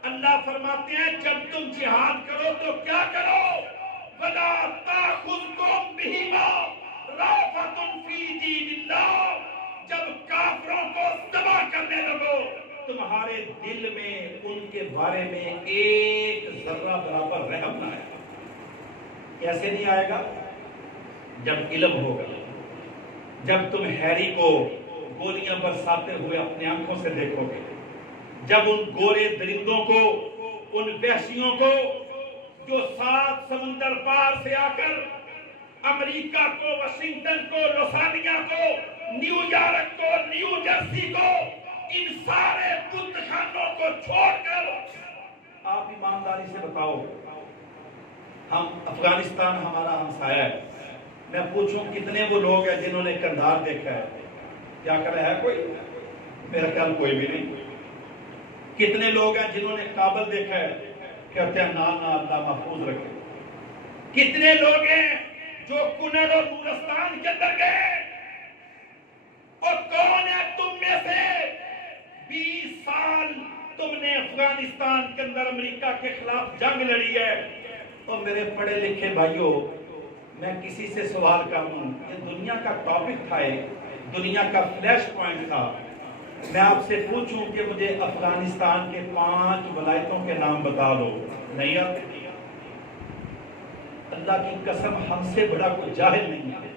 اللہ فرماتے ہیں جب تم جہاد کرو تو کیا کرو؟ وَلَا تَأْخُذْكُمْ بِهِمَا رَأْفَةٌ فِي دِينِ اللَّهِ، جب کافروں کو ذبح کرنے لگو تمہارے دل میں ان کے بارے میں ایک ذرہ برابر رحم نہ آئے۔ کیسے نہیں آئے گا؟ جب علم ہوگا، جب تم ہیری کو گولیاں برساتے ہوئے اپنے آنکھوں سے دیکھو گے، جب ان گورے درندوں کو، ان وحشیوں کو جو 7 سمندر پار سے آ کر امریکہ کو، واشنگٹن کو، لوسانیہ کو، نیو یارک کو، نیو جرسی کو، ان سارے بت خانوں کو چھوڑ کر آپ ایمانداری سے بتاؤ، ہم افغانستان ہمارا ہمسایہ ہے، میں پوچھوں کتنے وہ لوگ ہیں جنہوں نے کندھار دیکھا ہے؟ کیا کرا ہے کوئی؟ میرا خیال کوئی بھی نہیں۔ کتنے لوگ ہیں جنہوں نے کابل دیکھا ہے؟ کہتے ہیں نا اللہ محفوظ رکھے۔ کتنے لوگ ہیں جو کنڑ اور نورستان کے اندر گئے؟ اور کون ہے تم میں سے 20 سال تم نے افغانستان کے اندر امریکہ کے خلاف جنگ لڑی ہے؟ اور میرے پڑھے لکھے بھائیوں، میں کسی سے سوال کروں، یہ دنیا کا ٹاپک تھا، دنیا کا فلیش پوائنٹ تھا، میں آپ سے پوچھوں کہ مجھے افغانستان کے 5 ولایتوں کے نام بتا دو، نہیں آتے؟ اللہ کی قسم ہم سے بڑا کوئی جاہل نہیں ہے۔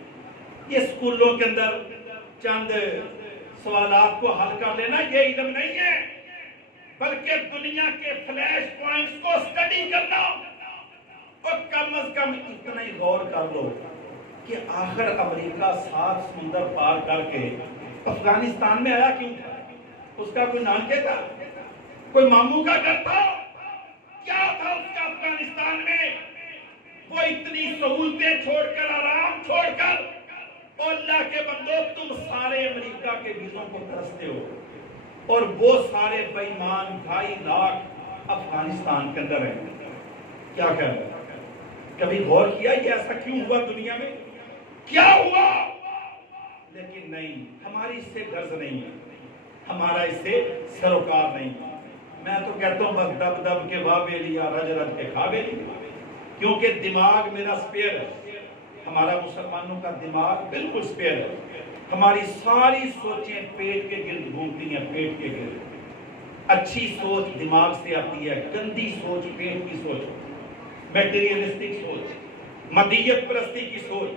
یہ سکولوں کے اندر چند سوالات کو حل کر لینا یہ علم نہیں ہے، بلکہ دنیا کے فلیش پوائنٹس کو سٹڈی کرنا۔ اور کم از کم اتنا ہی غور کر لو کہ آخر امریکہ 7 سمندر پار کر کے افغانستان میں آیا کیوں تھا؟ اس کا کوئی نام کیا تھا؟ کوئی ماموں کا گھر تھا؟ کیا تھا اس کا افغانستان میں؟ وہ اتنی سہولتیں چھوڑ کر، آرام چھوڑ کر، اور اللہ کے بندو تم سارے امریکہ کے ویزوں کو ترستے ہو، اور وہ سارے بے ایمان 2.5 لاکھ افغانستان کے اندر ہیں۔ کیا کہہ رہے ہیں؟ کبھی غور کیا یہ ایسا کیوں ہوا دنیا میں؟ کیا ہوا؟ لیکن نہیں، ہماری اس سے غرض نہیں ہے، ہمارا اس سے سروکار نہیں ہے۔ میں تو کہتا ہوں بس دب دب کے وابے لیا، رج رج کے کھابے لیا، کیونکہ دماغ میرا سپیئر ہے، ہمارا مسلمانوں کا دماغ بالکل سپیئر ہے۔ ہماری ساری سوچیں پیٹ کے گرد گھومتی ہیں، پیٹ کے گرد۔ اچھی سوچ دماغ سے آتی ہے، گندی سوچ پیٹ کی سوچ، میٹیریلسٹک سوچ، مادیت پرستی کی سوچ،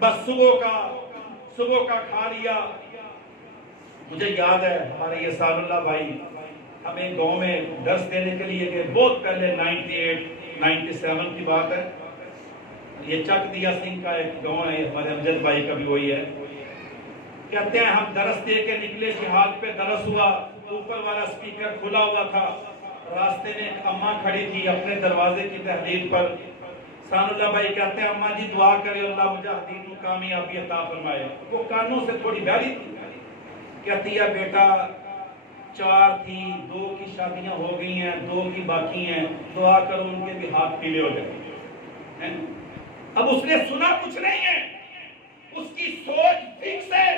بس صبح کا کھا لیا۔ مجھے یاد ہے ہمارے یہ سال اللہ بھائی ہمیں گاؤں میں درس دینے کے لیے گئے، بہت پہلے 98-97 کی بات ہے۔ یہ چک دیا سنگھ کا ایک گاؤں ہے، ہمارے امجد بھائی کا بھی وہی ہے۔ کہتے ہیں ہم درس دے کے نکلے، جہاد پہ درس ہوا، اوپر والا سپیکر کھلا ہوا تھا، راستے میں ایک اماں کھڑی تھی اپنے دروازے کی تحریر پر۔ سان اللہ بھائی کہتے ہیں اماں جی دعا کرے اللہ مجاہدین کو کامیابی عطا فرمائے۔ وہ کانوں سے تھوڑی بہری تھی، کہتی ہے بیٹا 4 تھی، 2 کی شادیاں ہو گئی ہیں، 2 کی باقی ہیں، دعا کرو ان کے بھی ہاتھ پیلے ہو جائیں۔ اب اس نے سنا کچھ نہیں ہے، اس کی سوچ فکس ہے،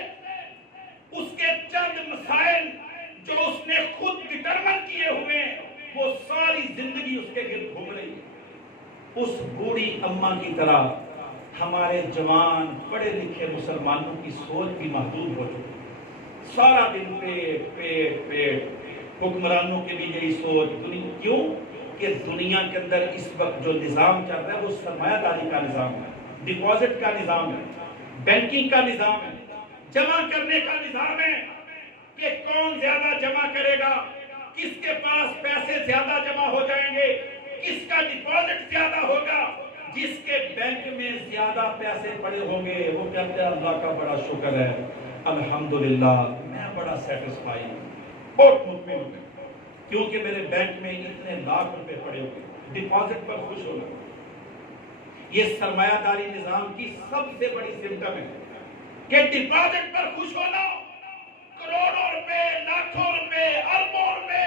اس کے چند مسائل جو اس نے خود ڈٹرمن کیے ہوئے ہیں وہ ساری زندگی اس کے گرد گھوم رہی ہے۔ اس بوڑھی اماں کی طرح ہمارے جوان پڑھے لکھے مسلمانوں کی سوچ بھی محدود ہو چکی ہے، سارا دن پیٹ، حکمرانوں کی بھی یہی سوچ۔ کیوں کہ دنیا کے اندر اس وقت جو نظام چل رہا ہے وہ سرمایہ داری کا نظام ہے، ڈپازٹ کا نظام ہے، بینکنگ کا نظام ہے، جمع کرنے کا نظام ہے کہ کون زیادہ جمع کرے گا، کس کے پاس پیسے زیادہ جمع ہو جائیں گے، کس کا ڈپازٹ زیادہ ہوگا۔ جس کے بینک میں زیادہ پیسے پڑے ہوں گے وہ کہتے ہیں اللہ کا بڑا شکر ہے، الحمدللہ میں بڑا سیٹسفائی ہوں، بہت مطمئن ہوں، کیونکہ میرے بینک میں اتنے لاکھ روپے پڑے ہوئے، ڈپازٹ پر خوش ہونا۔ یہ سرمایہ داری نظام کی سب سے بڑی سمٹم ہے کہ ڈپازٹ پر خوش ہونا، کروڑوں روپے، لاکھوں روپے، اربوں روپے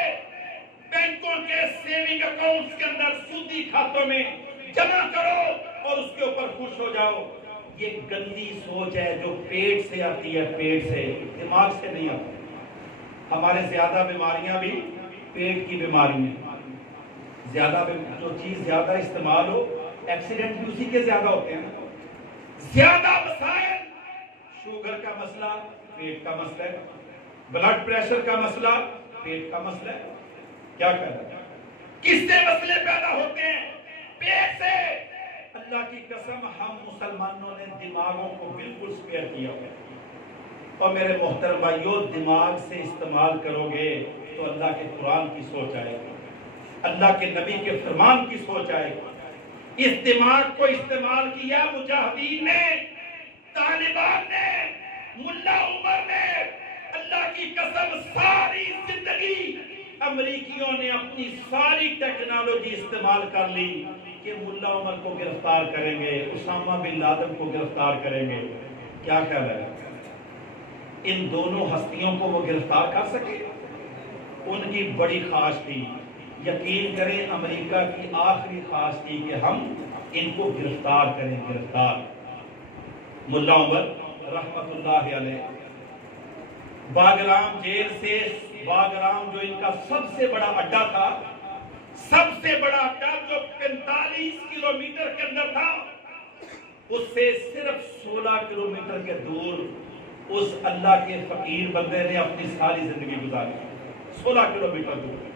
بینکوں کے سیونگ اکاؤنٹس کے اندر سودی کھاتوں میں جمع کرو اور اس کے اوپر خوش ہو جاؤ۔ یہ گندی سوچ ہے جو پیٹ سے آتی ہے، پیٹ سے، دماغ سے نہیں آتی۔ ہمارے زیادہ بیماریاں بھی پیٹ کی بیماری ہیں۔ جو چیز زیادہ استعمال ہو، ایکسیڈنٹ بھی اسی کے زیادہ ہوتے ہیں۔ زیادہ مسائل، شوگر کا مسئلہ پیٹ کا مسئلہ ہے، بلڈ پریشر کا مسئلہ پیٹ کا مسئلہ ہے۔ کیا کہہ رہا ہے؟ کس سے مسئلے پیدا ہوتے ہیں؟ پیٹ سے۔ اللہ کی قسم ہم مسلمانوں نے دماغوں کو بالکل سپیئر کیا ہوا ہے۔ اور میرے محترم بھائیو، دماغ سے استعمال کرو گے تو اللہ کے قرآن کی سوچ آئے گی، اللہ کے نبی کے فرمان کی سوچ آئے گی۔ اس دماغ کو استعمال کیا مجاہدین نے، طالبان نے، ملا عمر نے۔ اللہ کی قسم ساری زندگی امریکیوں نے اپنی ساری ٹیکنالوجی استعمال کر لی کہ ملا عمر کو گرفتار کریں گے، اسامہ بن لادن کو گرفتار کریں گے۔ کیا خیال ہے؟ ان دونوں ہستیوں کو وہ گرفتار کر سکے؟ ان کی بڑی خواہش تھی، یقین کریں امریکہ کی آخری خواہش تھی کہ ہم ان کو گرفتار کریں، گرفتار۔ ملا عمر رحمت اللہ علیہ باگرام جیل سے، باگرام جو ان کا سب سے بڑا اڈا تھا، سب سے بڑا اڈا جو 45 کلومیٹر کے اندر تھا، اس سے صرف 16 کلومیٹر کے دور اس اللہ کے فقیر بندے نے اپنی ساری زندگی گزاری۔ 16 کلومیٹر دور۔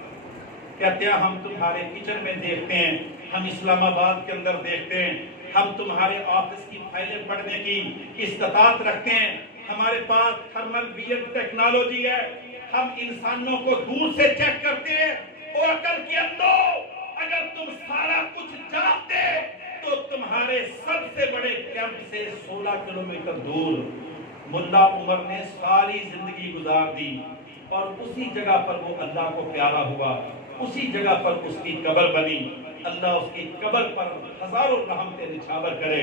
کہتے ہیں ہم تمہارے کچن میں دیکھتے ہیں، ہم اسلام آباد کے اندر دیکھتے ہیں، ہم تمہارے آفس کی فائلیں پڑھنے کی استطاعت رکھتے ہیں، ہمارے پاس تھرمل ویژن ٹیکنالوجی ہے، ہم انسانوں کو دور سے چیک کرتے ہیں۔ اور عقل کے اندر اگر تم سارا کچھ جانتے تو تمہارے سب سے بڑے کیمپ سے 16 کلومیٹر دور ملا عمر نے ساری زندگی گزار دی، اور اسی جگہ پر وہ اللہ کو پیارا ہوا، اسی جگہ پر اس کی قبر بنی۔ اللہ اس کی قبر پر ہزاروں رحمتیں نچھاور کرے۔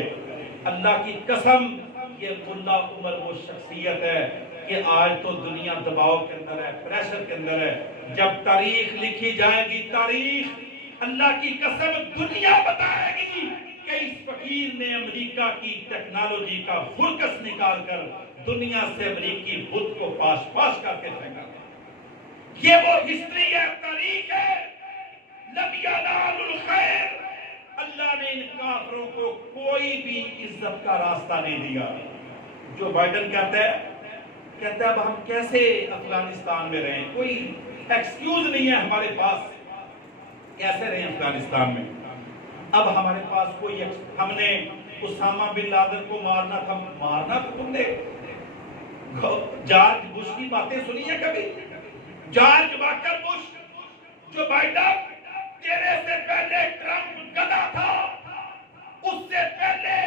اللہ کی قسم یہ ملا عمر وہ شخصیت ہے کہ آج تو دنیا دباؤ کے اندر ہے، پریشر کے اندر ہے۔ جب تاریخ لکھی جائے گی، تاریخ اللہ کی قسم دنیا بتائے گی کہ اس فقیر نے امریکہ کی ٹیکنالوجی کا فرکس نکال کر دنیا سے امریکی بت کو پاش پاش کر کے پھینکا۔ یہ وہ ہسٹری ہے، تاریخ ہے۔ لم ینال الخیر، اللہ نے ان کافروں کو کوئی بھی عزت کا راستہ نہیں دیا۔ جو بائیڈن کہتا ہے اب ہم کیسے افغانستان میں رہیں، کوئی ایکسکیوز نہیں ہے ہمارے پاس، کیسے رہیں افغانستان میں؟ اب ہمارے پاس کوئی ہم نے اسامہ بن لادن کو مارنا تو تم نے جارج بش کی باتیں سنی ہیں کبھی؟ George Walker Bush, Joe Biden تیرے سے پہلے ٹرمپ گدھا تھا، اس سے پہلے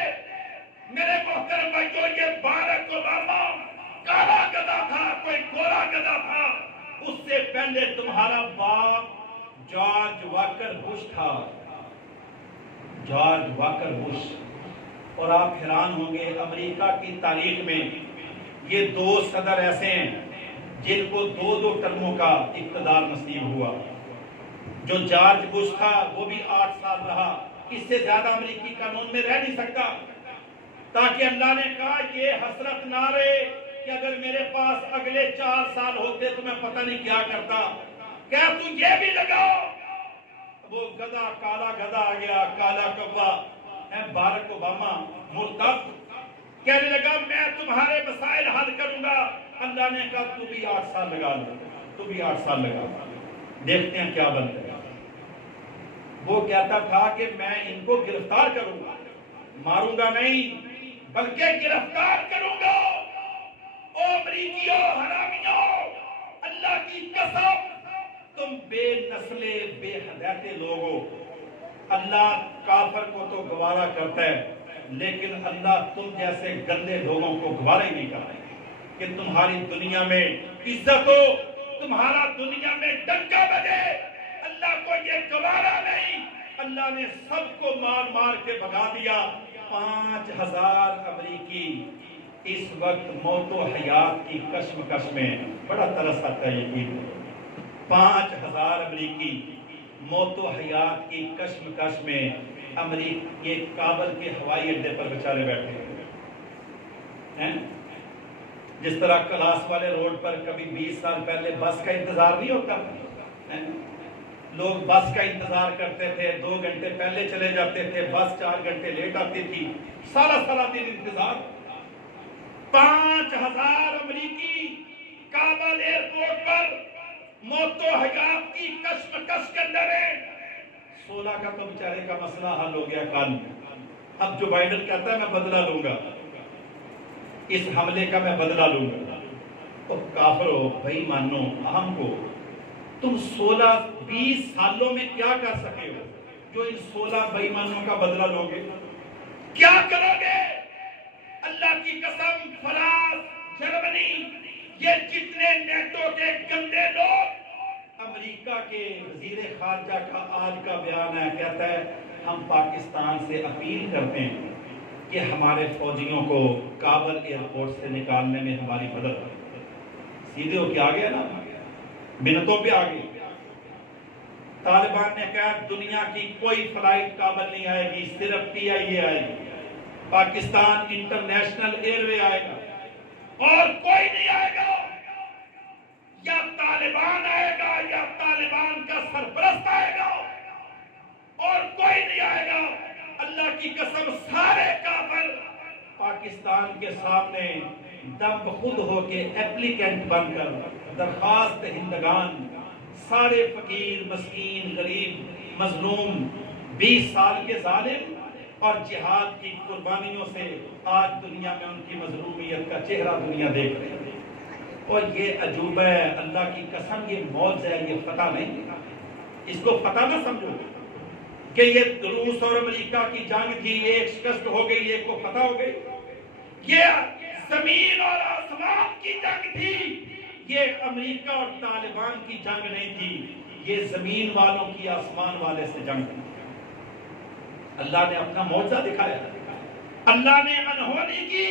میرے محترم بھائیوں یہ باراک اوباما کالا گدھا تھا، کوئی گورا گدھا تھا۔ اس سے پہلے تمہارا باپ جارج واکر بش تھا، جارج واکر بش۔ اور آپ حیران ہوں گے امریکہ کی تاریخ میں یہ 2 صدر ایسے ہیں جن کو 2 ٹرموں کا اقتدار نصیب ہوا۔ جو جارج بش تھا وہ بھی 8 سال رہا، اس سے زیادہ امریکی قانون میں رہ نہیں سکتا، تاکہ اللہ نے کہا یہ حسرت نہ رہے کہ اگر میرے پاس اگلے 4 سال ہوتے تو میں پتہ نہیں کیا کرتا۔ کہا تو یہ بھی لگاؤ۔ وہ گدھا، کالا گدھا آ گیا، کالا کوا، باراک اوباما مرتد، کہنے لگا میں تمہارے مسائل حل کروں گا۔ اللہ نے کہا تو بھی 8 سال لگا لو، تو بھی 8 سال لگا۔ دیکھتے ہیں کیا بنتا ہے۔ وہ کہتا تھا کہ میں ان کو گرفتار کروں گا، ماروں گا نہیں بلکہ گرفتار کروں گا۔ او امریکیوں، حرامیوں، اللہ کی قسم تم بے نسلے بے ہدایت لوگ ہو۔ اللہ کافر کو تو گوارا کرتا ہے، لیکن اللہ تم جیسے گندے لوگوں کو گوارا ہی نہیں کرتا کہ تمہاری دنیا میں عزت ہو، تمہارا دنیا میں ڈنکا بجے۔ اللہ کو یہ گوارا نہیں۔ اللہ نے سب کو مار مار کے بھگا دیا. 5000 امریکی اس وقت موت و حیات کی کشمکش میں. بڑا ترس آتا ہے یقین. 5000 امریکی موت و حیات کی کشمکش میں یہ کابل کے ہوائی اڈے پر بیچارے بیٹھے ہیں. جس طرح کلاس والے روڈ پر کبھی 20 سال پہلے بس کا انتظار نہیں ہوتا، لوگ بس کا انتظار کرتے تھے، 2 گھنٹے پہلے چلے جاتے تھے، بس 4 گھنٹے لیٹ آتی تھی، سارا دن انتظار. 5000 امریکی کابل ایئرپورٹ پر موت و حیات کی کشمکش کے اندر ہے. 16 کا تو بیچارے کا مسئلہ حل ہو گیا کل. اب جو بائیڈن کہتا ہے میں بدلہ لوں گا، اس حملے کا میں بدلہ لوں گا. تو کافرو، بھائی مانو ہم کو، تم 16-20 سالوں میں کیا کر سکے ہو جو ان 16 بے ایمانوں کا بدلہ لو گے؟ کیا کرو گے؟ اللہ کی قسم، فرانس، جرمنی، یہ جتنے نیٹو کے گندے لوگ، امریکہ کے وزیر خارجہ کا آج کا بیان ہے، کہتا ہے ہم پاکستان سے اپیل کرتے ہیں کہ ہمارے فوجیوں کو کابل ایئرپورٹ سے نکالنے میں ہماری مدد کریں. سیدھے ہو کے آ گیا نا، منٹوں پہ آ گئی. طالبان نے کہا دنیا کی کوئی فلائٹ کابل نہیں آئے گی، صرف PIA آئے گی، پاکستان انٹرنیشنل ایئر وے آئے گا، اور کوئی نہیں آئے گا. یا طالبان آئے گا یا طالبان کا سرپرست آئے گا، اور کوئی نہیں آئے گا. اللہ کی قسم، سارے کافر پاکستان کے سامنے دم خود ہو کے ایپلیکینٹ بن کر درخواست دہندگان، سارے فقیر، مسکین، غریب، مظلوم، 20 سال کے ظالم اور جہاد کی قربانیوں سے آج دنیا میں ان کی مظلومیت کا چہرہ دنیا دیکھ رہی ہے. اور یہ عجوبہ ہے، اللہ کی قسم، یہ موج ہے، یہ فتح نہیں. اس کو فتح نہ سمجھو کہ یہ روس اور امریکہ کی جنگ تھی، ایک شکست ہو گئی، ایک کو فتح ہو گئی. یہ زمین اور آسمان کی جنگ تھی، یہ امریکہ اور طالبان کی جنگ نہیں تھی، یہ زمین والوں کی آسمان والے سے جنگ تھی. اللہ نے اپنا معجزہ دکھایا، اللہ نے انہونی کی،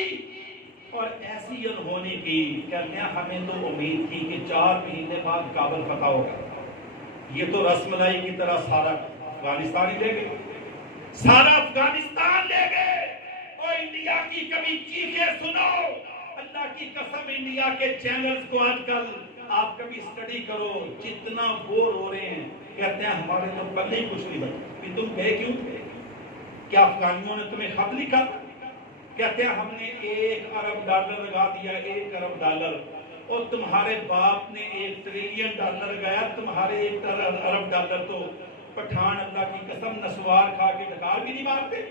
اور ایسی انہونی کی کہ ہمیں تو امید تھی کہ 4 مہینے بعد کابل فتح ہوگا. یہ تو رس ملائی کی طرح سارا افغانستان ہی لے گئے، سارا افغانستان لے گئے. اور انڈیا کی کبھی چیخیں سنو، اللہ کی قسم، انڈیا کے چینلز کو آج کل آپ کبھی سٹڈی کرو، جتنا بور ہو رہے ہیں، کہتے ہیں ہمارے تو پلے ہی کچھ نہیں بچا. کہ تم گئے کیوں تھے؟ کیا افغانیوں نے تمہیں خط لکھا؟ کہتے ہیں ہم نے $1 ارب لگا دیا، $1 ارب، اور تمہارے باپ نے $1 ٹریلین لگایا، تمہارے $1 ارب تو پٹھان اللہ کی قسم نسوار کھا کے ڈکار بھی نہیں مارتے.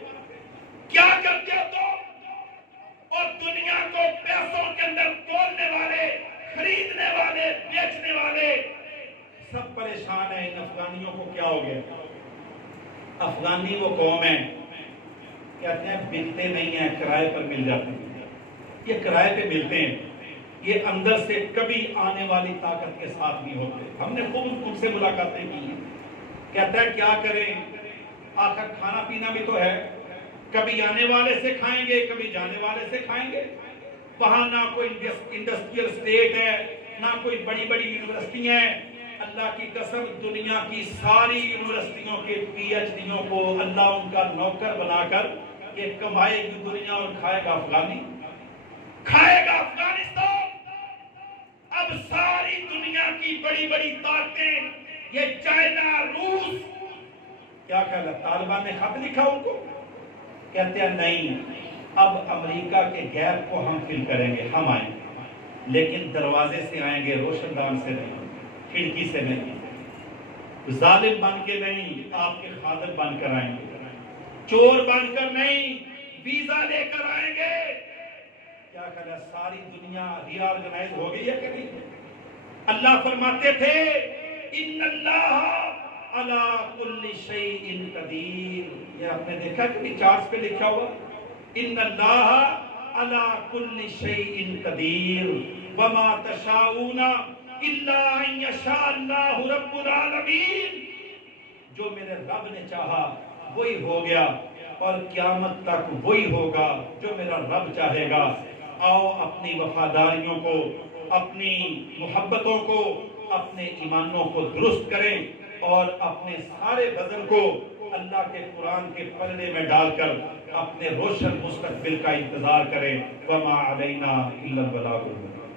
کیا کرتے ہو تم؟ اور دنیا کو پیسوں کے اندر تولنے والے، خریدنے والے، بیچنے والے سب پریشان ہیں. ان افغانیوں کو کیا ہو گیا؟ افغانی وہ قوم ہے، کہتے ہیں بکتے نہیں ہیں، کرائے پر مل جاتے ہیں. یہ کرائے پہ ملتے ہیں، یہ اندر سے کبھی آنے والی طاقت کے ساتھ نہیں ہوتے. ہم نے خوب ان سے ملاقاتیں کی ہیں. کہتا ہے کیا کریں، آخر کھانا پینا بھی تو ہے، کبھی آنے والے سے کھائیں گے، کبھی جانے والے سے کھائیں گے. وہاں نہ کوئی انڈسٹریل اسٹیٹ ہے، نہ کوئی بڑی بڑی یونیورسٹیاں ہیں. اللہ کی قسم، دنیا کی ساری یونیورسٹیوں کے PhDوں کو اللہ ان کا نوکر بنا کر کہ کمائے گی دنیا اور کھائے گا افغانی، کھائے گا افغانستان. اب ساری دنیا کی بڑی بڑی طاقتیں، یہ چائنا، روس، کیا کہہ رہا؟ طالبان نے خط لکھا ان کو، کہتے ہیں نہیں، اب امریکہ کے گیپ کو ہم فل کریں گے، ہم آئیں گے، لیکن دروازے سے آئیں گے، روشن دان سے نہیں، کھڑکی سے نہیں، ظالم بن کے نہیں، آپ کے خادم بن کر آئیں گے، چور بن کر نہیں، ویزا لے کر آئیں گے. کیا کہہ رہا؟ ساری دنیا ری آرگنائز ہو گئی ہے کہ نہیں؟ اللہ فرماتے تھے ان اللہ علی کل شیء قدیر. یہ آپ نے دیکھا کہ چارٹس پہ لکھا ہوا ان اللہ علی کل شیء قدیر وما تشاؤون الا ان یشاء اللہ رب العالمین. جو میرے رب نے چاہا وہی ہو گیا اور قیامت تک وہی ہوگا جو میرا رب چاہے گا۔ آؤ اپنی وفاداریوں کو، اپنی محبتوں کو، اپنے ایمانوں کو درست کریں اور اپنے سارے وزن کو اللہ کے قرآن کے پلڑے میں ڈال کر اپنے روشن مستقبل کا انتظار کریں۔ وما علینا الا البلاغ المبین۔